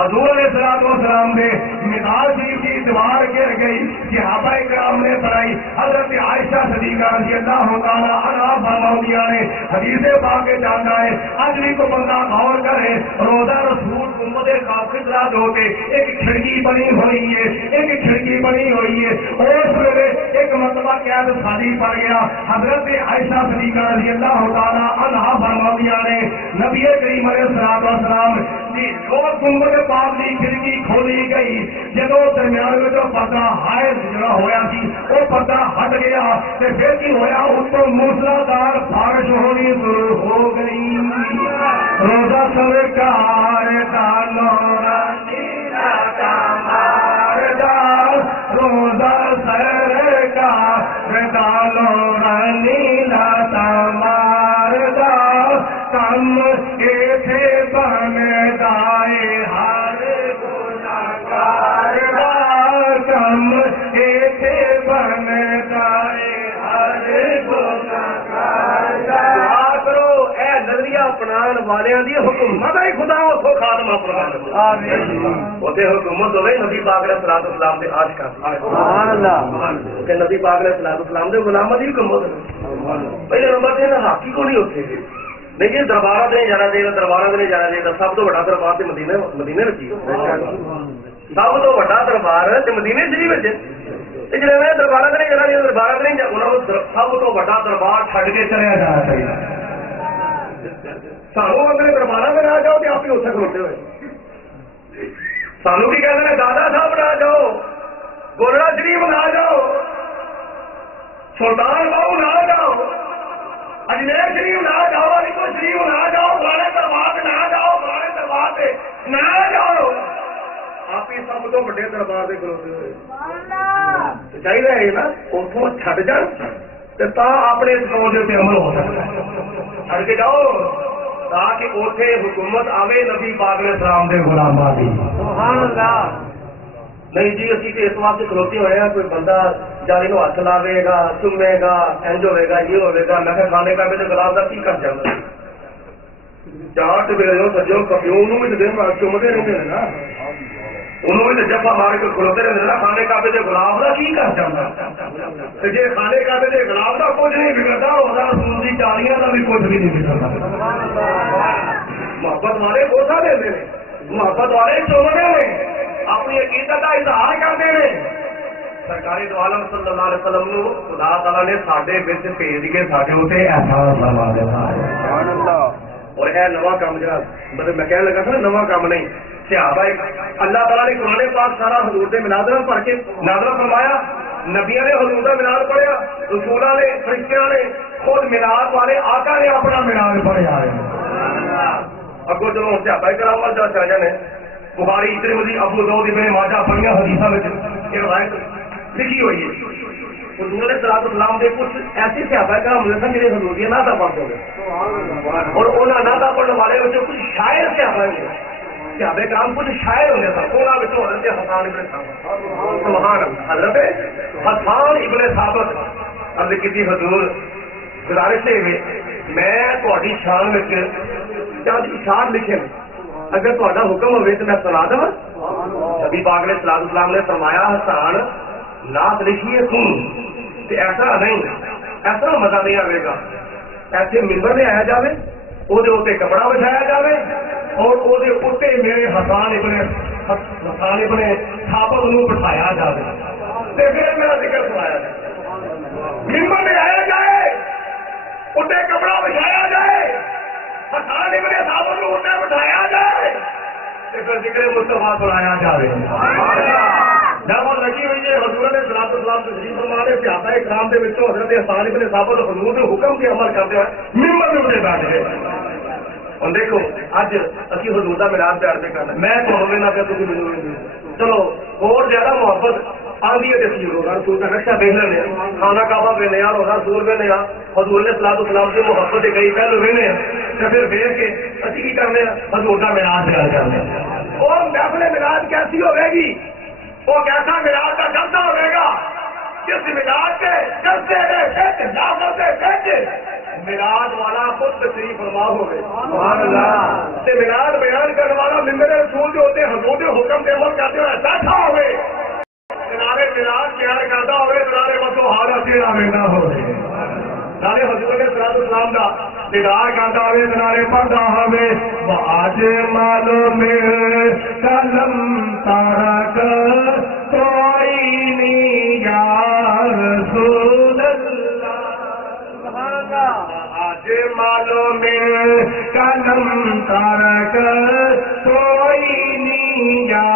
حضور علیہ السلام نے مزار شریف کی دیوار گر گئی صحابہ کرام نے بنائی. حضرت عائشہ صدیقہ رضی اللہ تعالیٰ عنہا فرمایا نے حدیث پاک کے جاننا ہے آج بھی کو بندہ غور کرے روزہ رسول گنبد خافض رات ہوتے ایک کھڑکی بنی ہوئی ہے اس ویلے ایک مرتبہ قید خالی پڑ گیا. حضرت عائشہ صدیقہ رضی اللہ تعالیٰ عنہا فرمایا نے نبی کریم علیہ السلام کی گنبد پاک کی کھڑکی کھولی گئی. جب درمیان میں جو پردہ حائض جڑا ہوا سی وہ پردہ ہٹ گیا تو پھر کی ہوا اس کو موسلادھار بارش ہونی شروع ہو گئی. روزہ سرکار دا نور نیلا تمام روزہ سرکار دا نور نیلا تمام کم ایتھے بن گائے ہر گناہگار کم ایتھے بن گائے ہر گناہگار. کرو اے نظریہ اپنان والوں کی حکومت ہے خدا اتوں خاتمہ اتنے حکومت ہوئے نبی پاک علیہ الصلوۃ والسلام کے عاشق کہ نبی پاک علیہ الصلوۃ والسلام کے غلاموں کی حکومت. پہلے نمبر سے حاکی کو نہیں ہوتے لیکن دربار نہیں جانا چاہیے دربار نہیں جانا چاہیے. سب تو بڑا دربار سے مدینے رکھی سب تو بڑا دربار مدینے شریف جی دربار نہیں جانا چاہیے دربار نہیں سب تو بڑا دربار چھڈ کے چلیا جانا چاہیے. سانو اپنے دربار میں نہ جاؤ تو آپ ہی اتنے کھلوتے ہوئے سانو کی کہتے ہیں دادا صاحب نہ جاؤ، گولڑا شریف نہ جاؤ، سلطان باؤ نہ جاؤ، اجمیر شریف نہ جاؤ، علی پور شریف نہ جاؤ، فلانے دربار نہ جاؤ، فلانے دربار سے نہ جاؤ، آپ ہی سب تو بڑے دربار سے کھلوتے ہوئے چاہیے نا اتوں چھڈ جان تا اپنے قول کے عمل ہو سکتا ہے، چھڈ کے جاؤ تاکہ اوتھے حکومت آوے نبی پاک علیہ السلام دے غلاماں دی۔ سبحان اللہ۔ نہیں جی اسی کے اس واسطے کھلوتے ہوئے ہیں، کوئی بندہ جاری نو ہاتھ لاوے گا، چومے گا، انج ہوئے گا، یہ ہوئے گا، میں کھانے کا میرے گلاب کا کی کر جانا چاٹ ویلو سجو کبھی بھی دن چومتے رہتے ہیں نا، انہوں بھی جفا مار کے کھلوتے رہتے نا، کھانے کا بھی گلاب کا کی کر جانا، جی کھانے کا بھی گلاب کا کچھ نہیں بگڑتا، ہوگا رسول کی چالیاں کا بھی کچھ بھی نہیں بگڑتا۔ محبت والے بوسا دیتے ہیں، محبت والے چومتے ہیں، اپنی عقیدت کا اظہار کرتے ہیں۔ سرکاری دو عالم صلی اللہ علیہ وسلم نو خدا تعالیٰ نے ساڈے وچ بھیج کے ساڈے اتنے احسان فرما دیتا ہے۔ اور یہ نواں کام جا مطلب میں کہنے لگا تھا نواں کام نہیں، صحابہ اللہ تعالیٰ نے قرآن پاک سارا حضور دے ملاد پڑھ کے نازل فرمایا، نبیوں نے حضور کا ملاد پڑھیا، رسولوں نے فرشتیاں نے خود ملاد والے آقا نے اپنا ملاد پڑھیا ہے۔ اگو چلو صحابہ کرام وال چل جانے، بخاری ترمذی ابو داؤد ابن ماجہ پڑھیاں حدیثاں وچ یہ روایت لکھی ہوئی ہے۔ حضور علیہ الصلوۃ والسلام دے کچھ ایسے صحابہ کرام ہوئے سن جڑے حضور دی نعتاں پڑھتے ہوئے، اور انہاں نعتاں پڑھن والے وچ کچھ شاعر صحابہ نے، صحابہ کرام کچھ شاعر ہوندے سن، انہاں وچ حضرت حسان ابن ثابت، سبحان اللہ، حضرت حسان ابن ثابت عرض کیتی حضور گزارش ہے میں تہاڈی شان وچ چند اشعار لکھے اگر تہاڈا حکم ہوئے تو میں سنا دوں۔ نبی پاک علیہ الصلوۃ والسلام نے فرمایا حسان نعت لکھیے تم ایسا نہیں، ایسا مزہ نہیں آئے گا، ایسے ممبر میں آیا جائے، وہ کپڑا بچھایا جائے اور وہ میرے حسان ابن ثابت نو بٹھایا جائے، پھر میرا ذکر سنایا جائے، ممبر میں آیا جائے، اتنے کپڑا بچھایا جائے، حسان ابن ثابت نو اتنے بٹھایا جائے، پھر ذکر مصطفیٰ سنایا جائے۔ دعوت رکھی ہوئی ہے حضور نے صلاۃ والسلام تشریف فرما رہے صحابہ کرام دے وچوں حضرت حسان ابن ثابت حضور کے حکم کے عمل کرتے ہوئے ممبر دے اوپر بیٹھ گئے۔ اور دیکھو اج اسی حضور دا میلاد پیار پہ کرنا، میں تمہیں نہ کہ تم مجھے چلو اور زیادہ محبت آندھی ہے سی روزہ رسول کا نقشہ دیکھ لینے، کھانا کعبہ پہ نیا روزہ رسول پہ نیا، حضور نے صلاۃ والسلام سے محبت گئی پہلے وینے پھر دیکھ کے اسی کی کرنے حضور کا میلاد پیار کرنے، اور محفل میلاد کیسی ہوے گی، وہ کیسا میلاد کا جلسہ ہوئے گا جس میلاد کے جلسے میلاد والا خود تشریف فرما ہوئے، میلاد بیان کرنے والا ممبر رسول جو ہوتے حضور کے حکم کے عمل کرتے ہوئے بیٹھا ہوئے، کنارے میلاد تیار کرتا ہوئے، کنارے مسو حالت نہ ہوئے، کنارے حضور کے صلاۃ والسلام کا دیدار کرتا ہوئے، کنارے پڑھتا ہوئے آج معلوم کلم تارک کوئی نہیں یا رسول اللہ، آج معلوم کلم تارک کوئی نہیں یا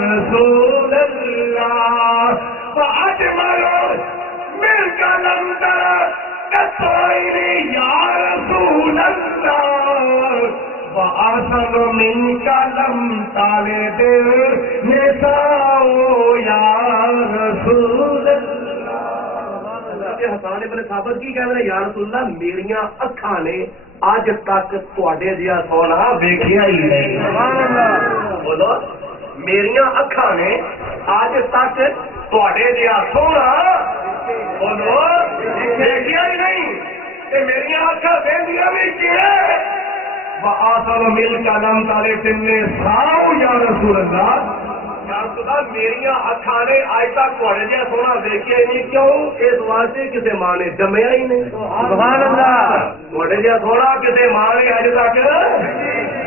رسول اللہ، آج معلوم مل کلم تارک کوئی نہیں یا رسول اللہ، وآسر من کلم طالب نساء یا رسول اللہ۔ حسان ابن ثابت کی کہہ رہے یا رسول اللہ میریاں اکھاں نے اج تک تواڈے جہا سونا ویکھیا ہی نہیں، بولو میریاں اکھاں نے اج تک تواڈے جہا سونا بولو ویکھیا ہی نہیں، تے میریاں اکھاں ویندیاں بھی کیے وآسر مل کلم طالب نساء یا رسول اللہ، یا رسول اللہ میریاں اکھاں نے اج تک تواڈے جہا سونا ویکھیا ہی نہیں، کیوں اس واسطے کسی ماں نے جمیا ہی نہیں، سبحان اللہ، تواڈے جہا سونا کسی ماں نے اج تک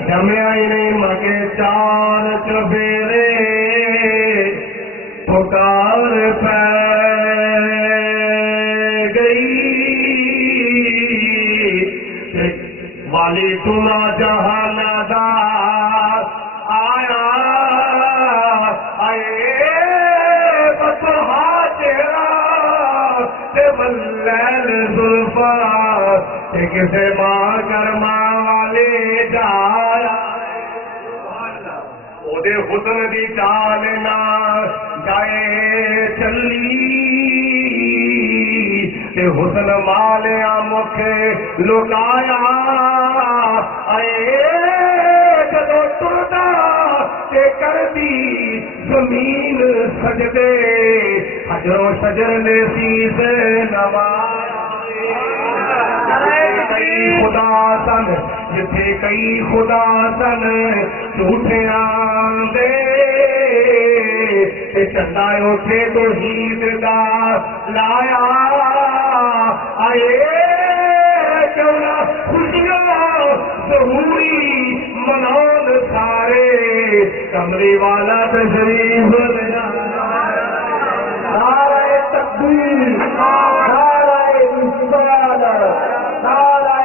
جمیا ہی نہیں، مگے چار چفیرے پکار پہ گئی، والی تنا جہان دا آیا کسے مار کر ماں والے جایا او دے حسن دی چال نہ جائے چلی تے حسن والیا مکھے لٹایا اے جدو ٹردا تے کردی زمین سجدے حجر و شجر نے سیس نوایا خدا سن جتھے کئی خدا سن جھوٹے آندے چندا اٹھے تو ہید دا لایا آئے چولا خوشیاں ضروری منان سارے کمرے والا تشریف نعرہ تکبیر نعرہ رسالت نعرہ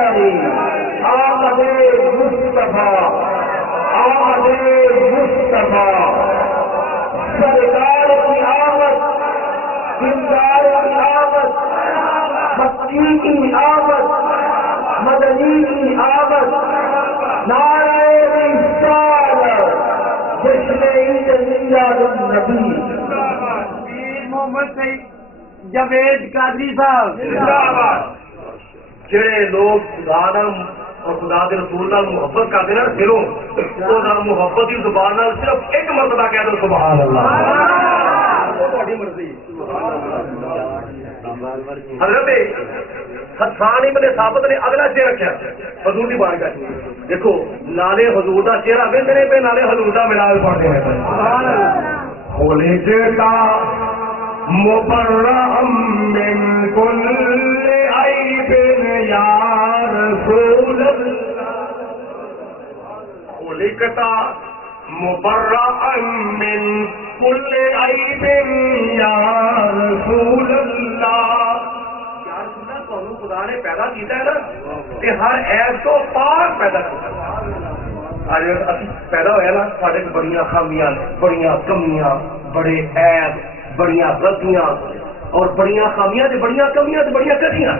حیدری آمد مصطفیٰ آمد مصطفیٰ سرکار کی آمد دلدار کی آمد مکی کی آمد مدنی کی آمد نعرہ رسالت جشن عید میلاد النبی محمد سعید جاوید قادری صاحب جڑے لوگ خدا اور خدا کے رسول نال محبت کرتے ہیں دلوں تو محبت کی زبان نال صرف ایک مرتبہ کہہ دو سبحان اللہ حضرت حسان ابن ثابت نے اگلا چہرہ رکھا حضور کی بارگاہ دیکھو نالے حضور کا چہرہ ویندے پہ نالے حضور کا ملال پڑھتے ہیں کھولے جتا مبرم من کل عیب یا رسول خلقتا مبرم من کل عیب یا رسول اللہ خدا نے پیدا کیتا ہے نا کہ ہر عیب تو پاک پیدا کیا پیدا ہوا نا سارے بڑیاں خامیاں بڑیاں کمیاں بڑے عیب بڑیاں غلطیاں اور بڑیاں خامیاں بڑیاں کمیاں بڑیاں کٹیاں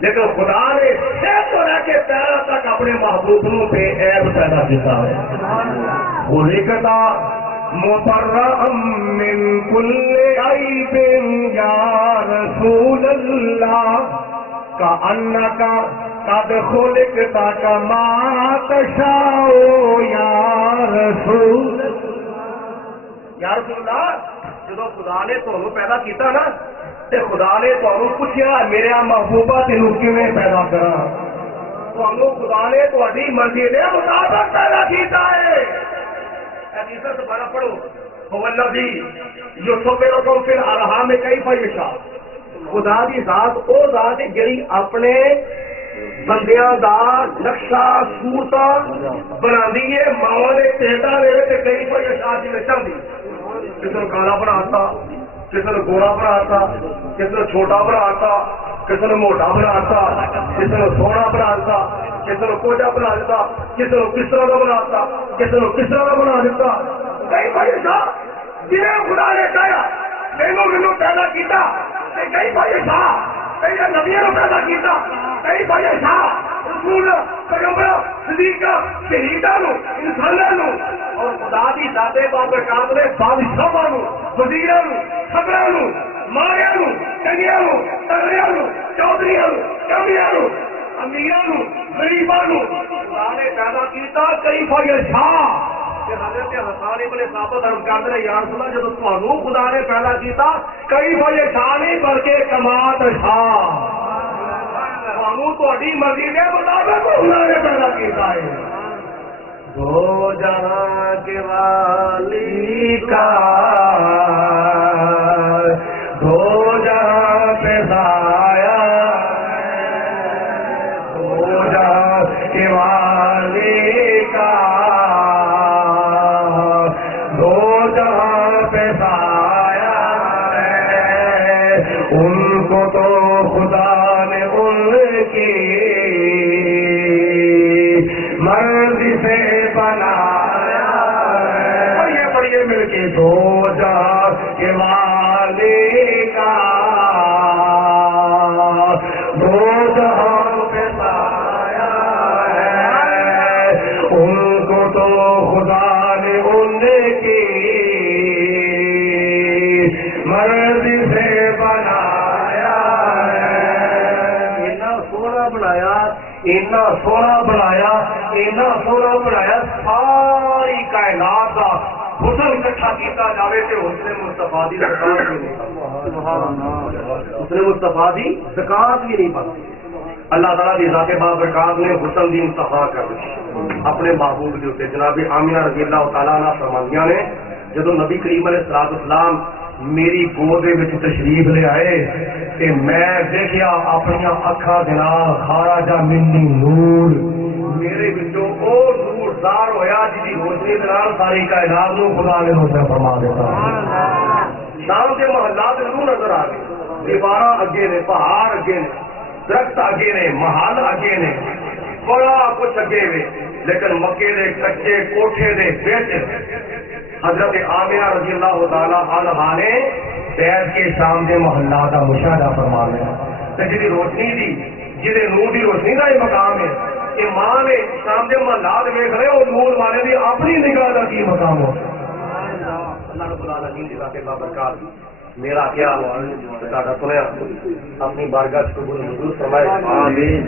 لیکن خدا نے شہر کو لے کے پیروں تک اپنے محبوب پہ عیب پیدا کیا ہے وہ لکھتا مبرم من کل عیب یا رسول اللہ کأنک قد خلقت کما تشاء یا رسول اللہ جدو خدا نے تمہیں پیدا کیتا نا تے خدا نے تمہیں پوچھا میرے محبوبہ تینوں کیویں پیدا کرا تمہیں خدا نے تہاڈی مرضی دے مطابق پیدا کیتا ہے حدیث دوبارہ پڑھو هو الذی یصورکم فی الارحام کیف یشاء خدا دی ذات او ذات جڑی اپنے بندیاں دا نقشہ صورت بناندی ہے ماں نے پیدا دے تے کئی پر یشاء دی چاہندی کسی نے کالا بناتا کسی نے گوڑا بناتا کسی نے چھوٹا بناتا کسی نے موٹا بناتا کسی نے سونا بناتا کسی نے کوجا بنا دیتا کسی نے کس طرح کا بناتا کسی نے کس طرح کا بنا دیتا کئی بھائی صاحب جنہیں خدا نے کہا مینو پیدا کیتا کئی بھائی صاحب کئی نبیوں نے پیدا کیتا کئی بھائی صاحب رسول پیغمبر صدیقہ شہیداں انساناں اور خدا دی ذات بابرکات نے بادشاہاں وزیراں صدراں ماریاں کنیاں تغریاں چودھریاں کمیاں امیراں غریباں خدا نے پیدا کیتا کئی بھائی صاحب حضرت حسان ابن ثابت عرض کرتے ہیں یا رسول اللہ جب تمہوں خدا نے پیدا کیتا کئی بھائی شاہ نہیں بلکہ کمات شاہ تمہوں تہاڈی مرضی دے مطابق خدا نے پیدا کیتا ہے دو جہاں کے والی کا دو جہاں پہ سایہ دو جہاں کے والی کا ان کو تو خدا نے ان کی مرضی سے بنایا پڑھیے مل کے دو جہاں کے والے کا دو جہاں ان کو تو خدا نے ان کی مرضی سے بنایا ہے. اتنا سونا بنایا، اتنا سونا بنایا، اتنا سونا بنایا، ساری کائنات کا حسن اکٹھا کیتا جاوے تے حسن مصطفیٰ دی زکات بھی نہیں. حسن مصطفیٰ دی زکات بھی نہیں بنتی. اللہ تعالیٰ کی ذات بابرکات نے حسن دی انتہا کر دی اپنے محبوب کے اتنے. جناب آمینہ رضی اللہ تعالیٰ عنہ فرماندیاں نے جدو نبی کریم علیہ السلام میری گود تشریف لے آئے کہ میں دیکھیا اپنی اکھاں دے نال خارا جا منی نور میرے وچوں او نور ظاہر ہویا جی روشنی دے نال ساری کائنات نو خدا نے روشن فرما دیتا. شام کے محلات نور نظر آ گئے، دیواراں اگے نے، پہاڑ اگے نے، درخت اگے نے، محل اگے نے، بڑا کچھ اگے نے، لیکن مکے دے کچے کوٹھے دے وچ حضرت آمنہ رضی اللہ تعالیٰ عنہ نے بیٹھ کے شام دے محلات کا مشاہدہ فرما لیا. جی روشنی دی جی نور دی روشنی کا یہ مقام ہے کہ ماں نے شام دے محلات ویکھ رہے اور نور والے دی اپنی نگاہ کا کی مقام ہو. اللہ رب العالمین دی ذات بابرکات میرا کیا تہاڈا سنیا اپنی بارگاہ قبول منظور فرمائے. آمین.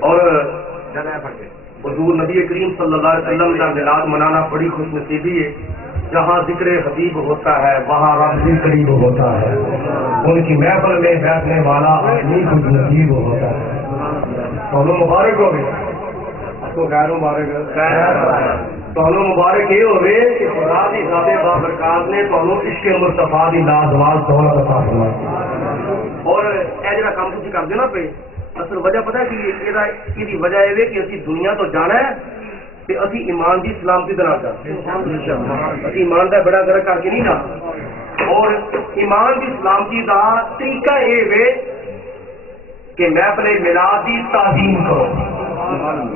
اور حضور نبی کریم صلی اللہ علیہ وسلم کا میلاد منانا بڑی خوش نصیبی ہے. جہاں ذکر حبیب ہوتا ہے وہاں رب بھی قریب ہوتا ہے. ان کی محفل میں بیٹھنے والا آدمی خوش نصیب ہوتا ہے. دونوں مبارک ہو گئے تو خیر مبارک تمہیں مبارک یہ ہوئے کہ خدا کی ذات بابرکات نے تمہیں عشق مصطفیٰ کی لازوال دولت عطا فرمائی. اور یہ جڑا کام تسی کرتے نا پہ اصل وجہ پتہ ہے کہ یہ وجہ یہ کہ اسی دنیا تو جانا ہے کہ اسی ایمان کی سلامتی دنا چاہتے ہیں. اسی ایمان کا بڑا گرا کر کے نہیں نا. اور ایمان کی سلامتی کا طریقہ یہ ہے کہ میں اپنے میلاد کی تعظیم کرو.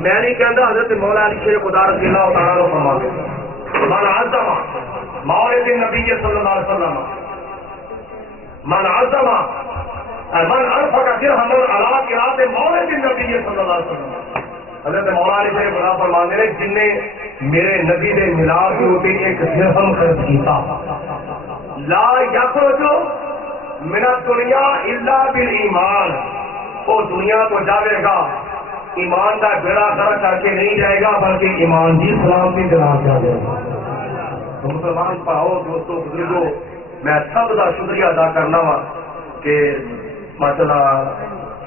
میں نہیں کہتا حضرت مولا علی شیر خدا رضی اللہ تعالیٰ عنہ فرماتے من عظم مولد النبی صلی اللہ علیہ وسلم من عظم من انفق درہما علی قراءۃ مولد النبی صلی اللہ علیہ وسلم. حضرت مولا علی شیر خدا فرماتے ہیں جن نے میرے نبی نے میلاد کے اوپر ایک درہم خرچ کیتا لا یخرج من الدنیا الا بالایمان، وہ دنیا تو جاوے گا ایمان کا بیڑا گھر کر کے نہیں جائے گا بلکہ ایمان کی سلامتی دلا جائے گا. مسلمان پاؤ دوستوں بزرگوں میں سب کا شکریہ ادا کرنا وا کہ ماشاءاللہ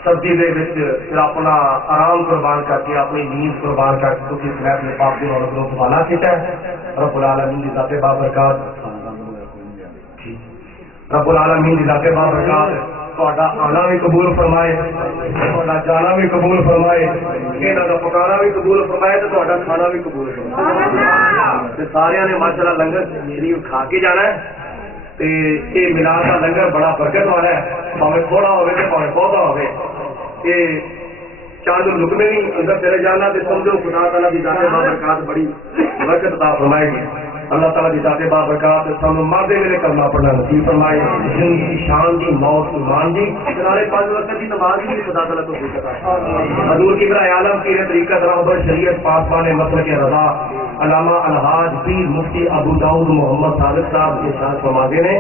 سردی دے وچ پھر اپنا آرام قربان کر کے اپنی نیند قربان کر کے تسی صحت میں پاک دی رونق نو سنبھالا کیتا ہے. رب العالمین کی ذات بابرکات رب العالمین کی ذات بابرکات تہاڈا آنا بھی قبول فرمائے، تہاڈا جانا بھی قبول فرمائے، انہاں دا پکانا بھی قبول فرمائے تے تہاڈا کھانا بھی قبول فرمائے. تے سارے نے ماشاءاللہ لنگر شریف کھا کے جانا ہے. تے یہ میلاد کا لنگر بڑا برکت والا ہے، بھاوے تھوڑا ہوے تے بھاوے بہت ہوے. یہ چاند لکمے نہیں اندر چلے جانا تے سمجھو خدا تعالیٰ کی ذات بابرکات بڑی برکت عطا فرمائے گی. اللہ تعالیٰ کی ذات بابرکات سانو مردے ویلے کرنا پڑنا نصیب فرمائے. زندگی کی شان دی موت ایمان دی کنارے 5 وقت کی نماز بھی خدا تعالیٰ کو دیتا ہے. حضور کی برائے عالم کی طریقت رہبر شریعت پاسبان مسلک رضا علامہ الحاج پیر مفتی ابو داؤد محمد صادق صاحب کے ساتھ فرماتے ہیں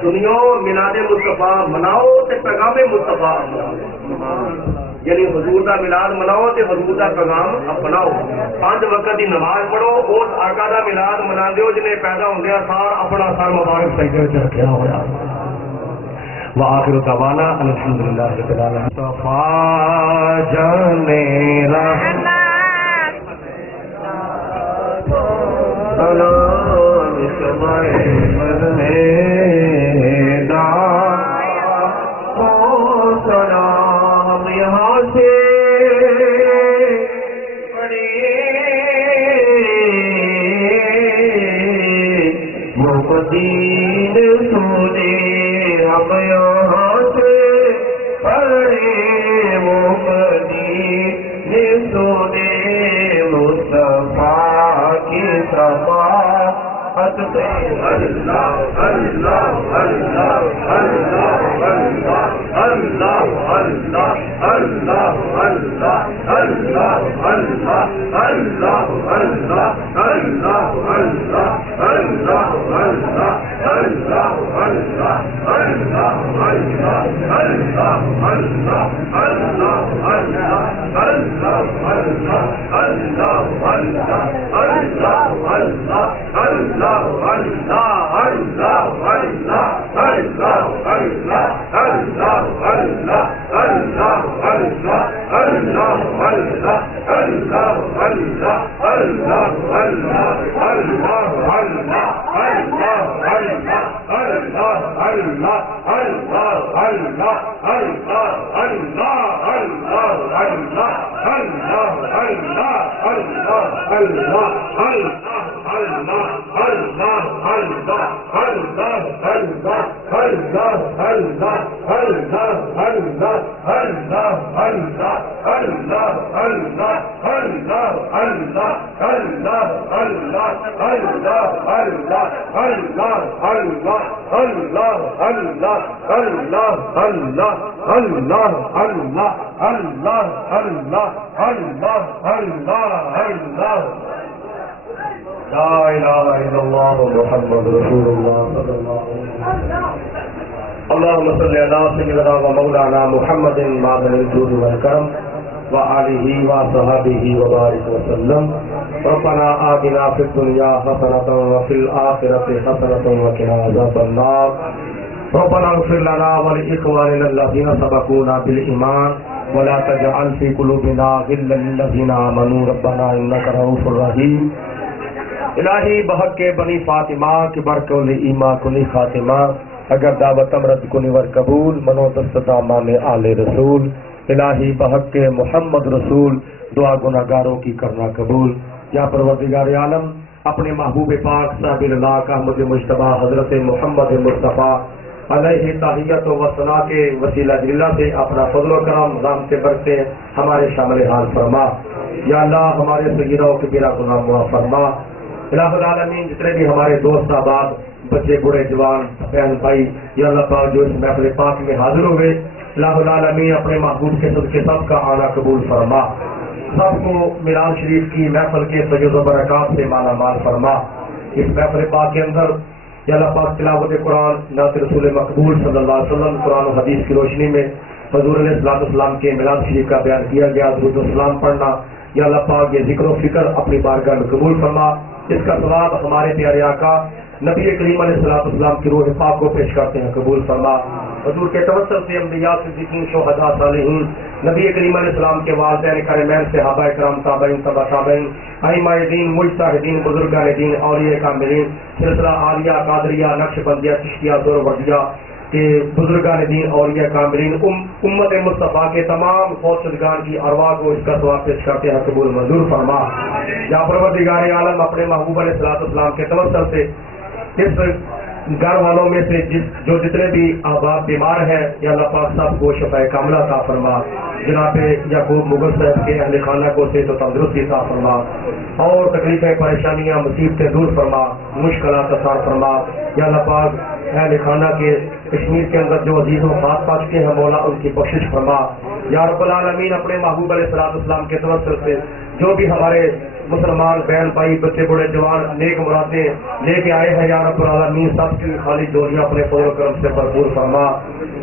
سنیو میلاد مصطفیٰ مناؤ تے پیغام مصطفیٰ یعنی حضور کا میلاد مناؤ تے حضور کا پیغام اپناؤ. 5 وقت کی نماز پڑھو اس آقا کا میلاد منا دیو جنہیں پیدا ہوندیا سار اپنا سر مبارک سجدے وچ رکھیا ہویا. وآخر دعوانا الحمدللہ رب العالمین. مصطفیٰ جانے رحمت سلام سمائے مرنے دار او سلام یہاں سے بڑے مقدین سونے ہم یہاں سے بڑے مقدین سونے مصطفیٰ کی شفاعت پہ اللہ اللہ اللہ اللہ اللہ اللہ اللہ لا الہ الا اللہ محمد رسول اللہ صلی اللہ علیہ وسلم اللهم صل على سيدنا ومولانا محمد معدن الجود والكرم وآلہ وصحبہ وبارک وسلم ربنا آتنا في الدنيا حسنة وفي الآخرة حسنة وقنا عذاب النار ربنا اغفر لنا ولإخواننا الذين سبقونا بالإيمان ولا تجعل في قلوبنا غلا للذين آمنوا ربنا إنك رؤوف رحيم الہی بحق کے بنی فاطمہ کی برکول ایمان کلی خاتمہ اگر دعوت امرد کنی ور قبول منو دست امان آل رسول الہی بحق کے محمد رسول دعا گناہگاروں کی کرنا قبول یا پروردگار عالم اپنے محبوب پاک صاحب اللہ احمد مجتبی حضرت محمد مصطفیٰ علیہ تحیت و ثنا کے وسیلہ جلہ سے اپنا فضل و کرم رحم سے برتے ہمارے شامل حال فرما یا اللہ ہمارے صغیرہ و کبیرہ گناہ معاف فرما الہ العالمین جتنے بھی ہمارے دوست احباب بچے بوڑھے جوان بہن بھائی یا اللہ پاک جو اس محفل پاک میں حاضر ہوئے الہ العالمین اپنے محبوب کے صدقے سب کا آنا قبول فرما سب کو میلاد شریف کی محفل کے فیض و برکات سے مالا مال فرما اس محفل پاک کے اندر یا اللہ پاک تلاوت قرآن نعت رسول مقبول صلی اللہ علیہ وسلم قرآن و حدیث کی روشنی میں حضور علیہ السلام کے میلاد شریف کا بیان کیا گیا درود و سلام پڑھنا یا اللہ پاک یہ ذکر و فکر اپنی بارگاہ میں قبول فرما اس کا ثواب ہمارے پیارے آقا نبی کریم علیہ السلام کی روح پاک کو پیش کرتے ہیں قبول فرما حضور کے توسل سے انبیاء صدیقین شہداء صالحین نبی کریم علیہ السلام کے والدین کرامین صحابہ کرام تابعین تبع تابعین ائمہ دین مجتہدین بزرگان دین اولیاء کاملین سلسلہ عالیہ قادریہ نقشبندیہ چشتیہ زوروردیہ کہ بزرگان دین اولیاء کاملین امت مصطفیٰ کے تمام فوت شدگان کی ارواح کو اس کا ثواب پیش کرتے ہیں قبول منظور فرما یا پروردگار عالم اپنے محبوب علیہ السلام کے توسل سے اس گھر والوں میں سے جو جتنے بھی احباب بیمار ہیں یا اللہ پاک صاحب کو شفاء کاملہ عطا فرما جناب یعقوب مغل صاحب کے اہل خانہ کو صحت و تندرستی عطا فرما اور تکلیفیں پریشانیاں مصیبتیں دور فرما مشکلات آسان فرما یا اللہ پاک اہل خانہ کے کشمیر کے اندر جو عزیز و خاص پا چکے ہیں مولا ان کی بخشش فرما یا رب العالمین اپنے محبوب علیہ السلام کے توسل سے جو بھی ہمارے مسلمان بہن بھائی بچے بڑے جوان نیک مرادیں لے کے آئے ہیں یا رب العالمین سب کی خالی جوڑیاں اپنے فضل و کرم سے بھرپور فرما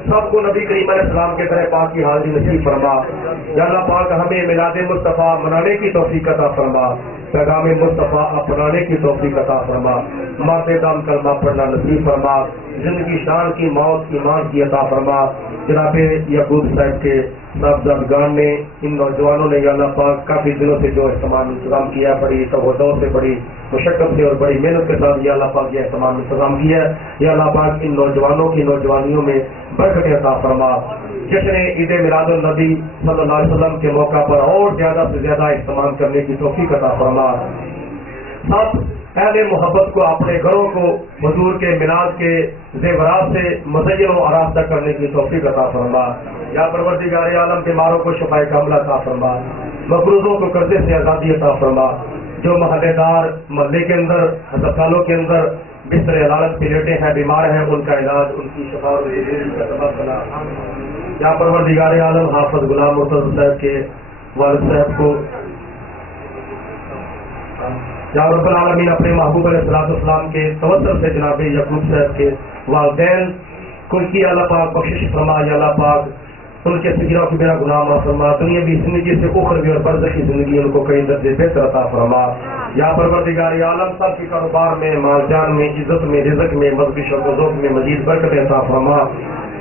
سب کو نبی کریم علیہ السلام کے طرح پاک کی حاضری نصیب فرما یا اللہ پاک ہمیں میلاد مصطفیٰ منانے کی توفیق عطا فرما پیغام مصطفیٰ اپنانے کی توفیق عطا فرما ماتے دام کلمہ پڑھنا نصیب فرما زندگی شان کی موت ایمان کی عطا فرما جناب یعقوب صاحب کے صاحبزادگان نے ان نوجوانوں نے یا اللہ پاک کافی دنوں سے جو اہتمام انتظام کیا بڑی توجہ سے بڑی مشقت سے اور بڑی محنت کے ساتھ یا اللہ پاک یہ اہتمام انتظام کیا ہے یا اللہ پاک ان نوجوانوں کی نوجوانیوں میں برکت عطا فرما جشن عید میلاد النبی صلی اللہ علیہ وسلم کے موقع پر اور زیادہ سے زیادہ اہتمام کرنے کی توفیق عطا فرما سب اہل محبت کو اپنے گھروں کو حضور کے میلاد کے زیورات سے مزین و آراستہ کرنے کی توفیق عطا فرما یا پروردگار عالم بیماروں کو شفاء کاملہ عطا فرما مقروضوں کو قرضے سے آزادی عطا فرما جو محلے دار محلے کے اندر ہسپتالوں کے اندر بستر عدالت پہ لیٹے ہیں بیمار ہیں ان کا علاج ان کی شفا اور کا سبب بنا یا پروردگار عالم حافظ غلام مرتضی صاحب کے والد صاحب کو یا رب العالمین اپنے محبوب علیہ السلام کے توسل سے جناب یعقوب صاحب کے والدین کو کی اللہ پاک بخشش فرما، یا اللہ پاک ان کے سگیروں کی میرا گناہ معاف فرما، دنیا کی زندگی سے اخروی اور برزخی زندگی ان کو کئی درجے بہتر عطا فرما، یا پروردگار عالم سب کے کاروبار میں، مال جان میں، عزت میں، رزق میں، مذہبی شوق و ذوق میں مزید برکت عطا فرما،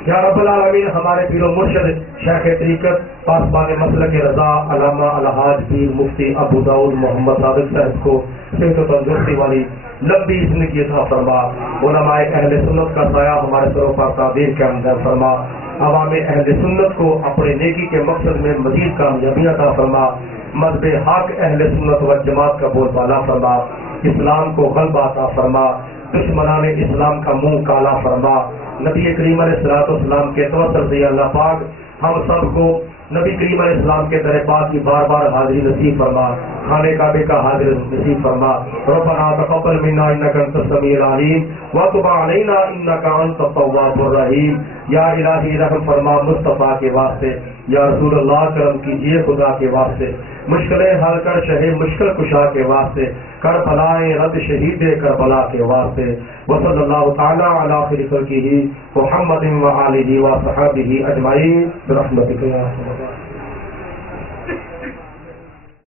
یا رب العالمین ہمارے پیر و مرشد شیخ طریقت پاسبان مسلک رضا علامہ الحاج پیر مفتی ابو داؤد محمد صادق صاحب کو صحت و تندرستی والی لمبی زندگی عطا فرما، علماء اہل سنت کا سایہ ہمارے سروں پر تعبیر کے اندر فرما، عوام اہل سنت کو اپنے نیکی کے مقصد میں مزید کامیابی عطا فرما، مذہب حق اہل سنت و جماعت کا بول بالا فرما، اسلام کو غلبہ عطا فرما، دشمنان اسلام کا منہ کالا فرما، نبی کریم علیہ السلام کے توسل سے اللہ پاک ہم سب کو نبی کریم علیہ السلام کے در پاک کی بار بار حاضری نصیب فرما، خانے کعبے کا حاضر نصیب فرما، ربنا تقبل منا انک انت السمیع العلیم وتب علینا انک انت التواب الرحیم، یا الہی رحم فرما مصطفیٰ کے واسطے، یا رسول اللہ کرم کیجیے خدا کے واسطے، مشکلیں حل کر شہ مشکل کشا کے واسطے، کربلائیں رد شہید کربلا کے واسطے، وصلی اللہ تعالی علی خیر خلقہ محمد و آلہ و صحبہ اجمعین برحمتک یا ارحم الراحمین۔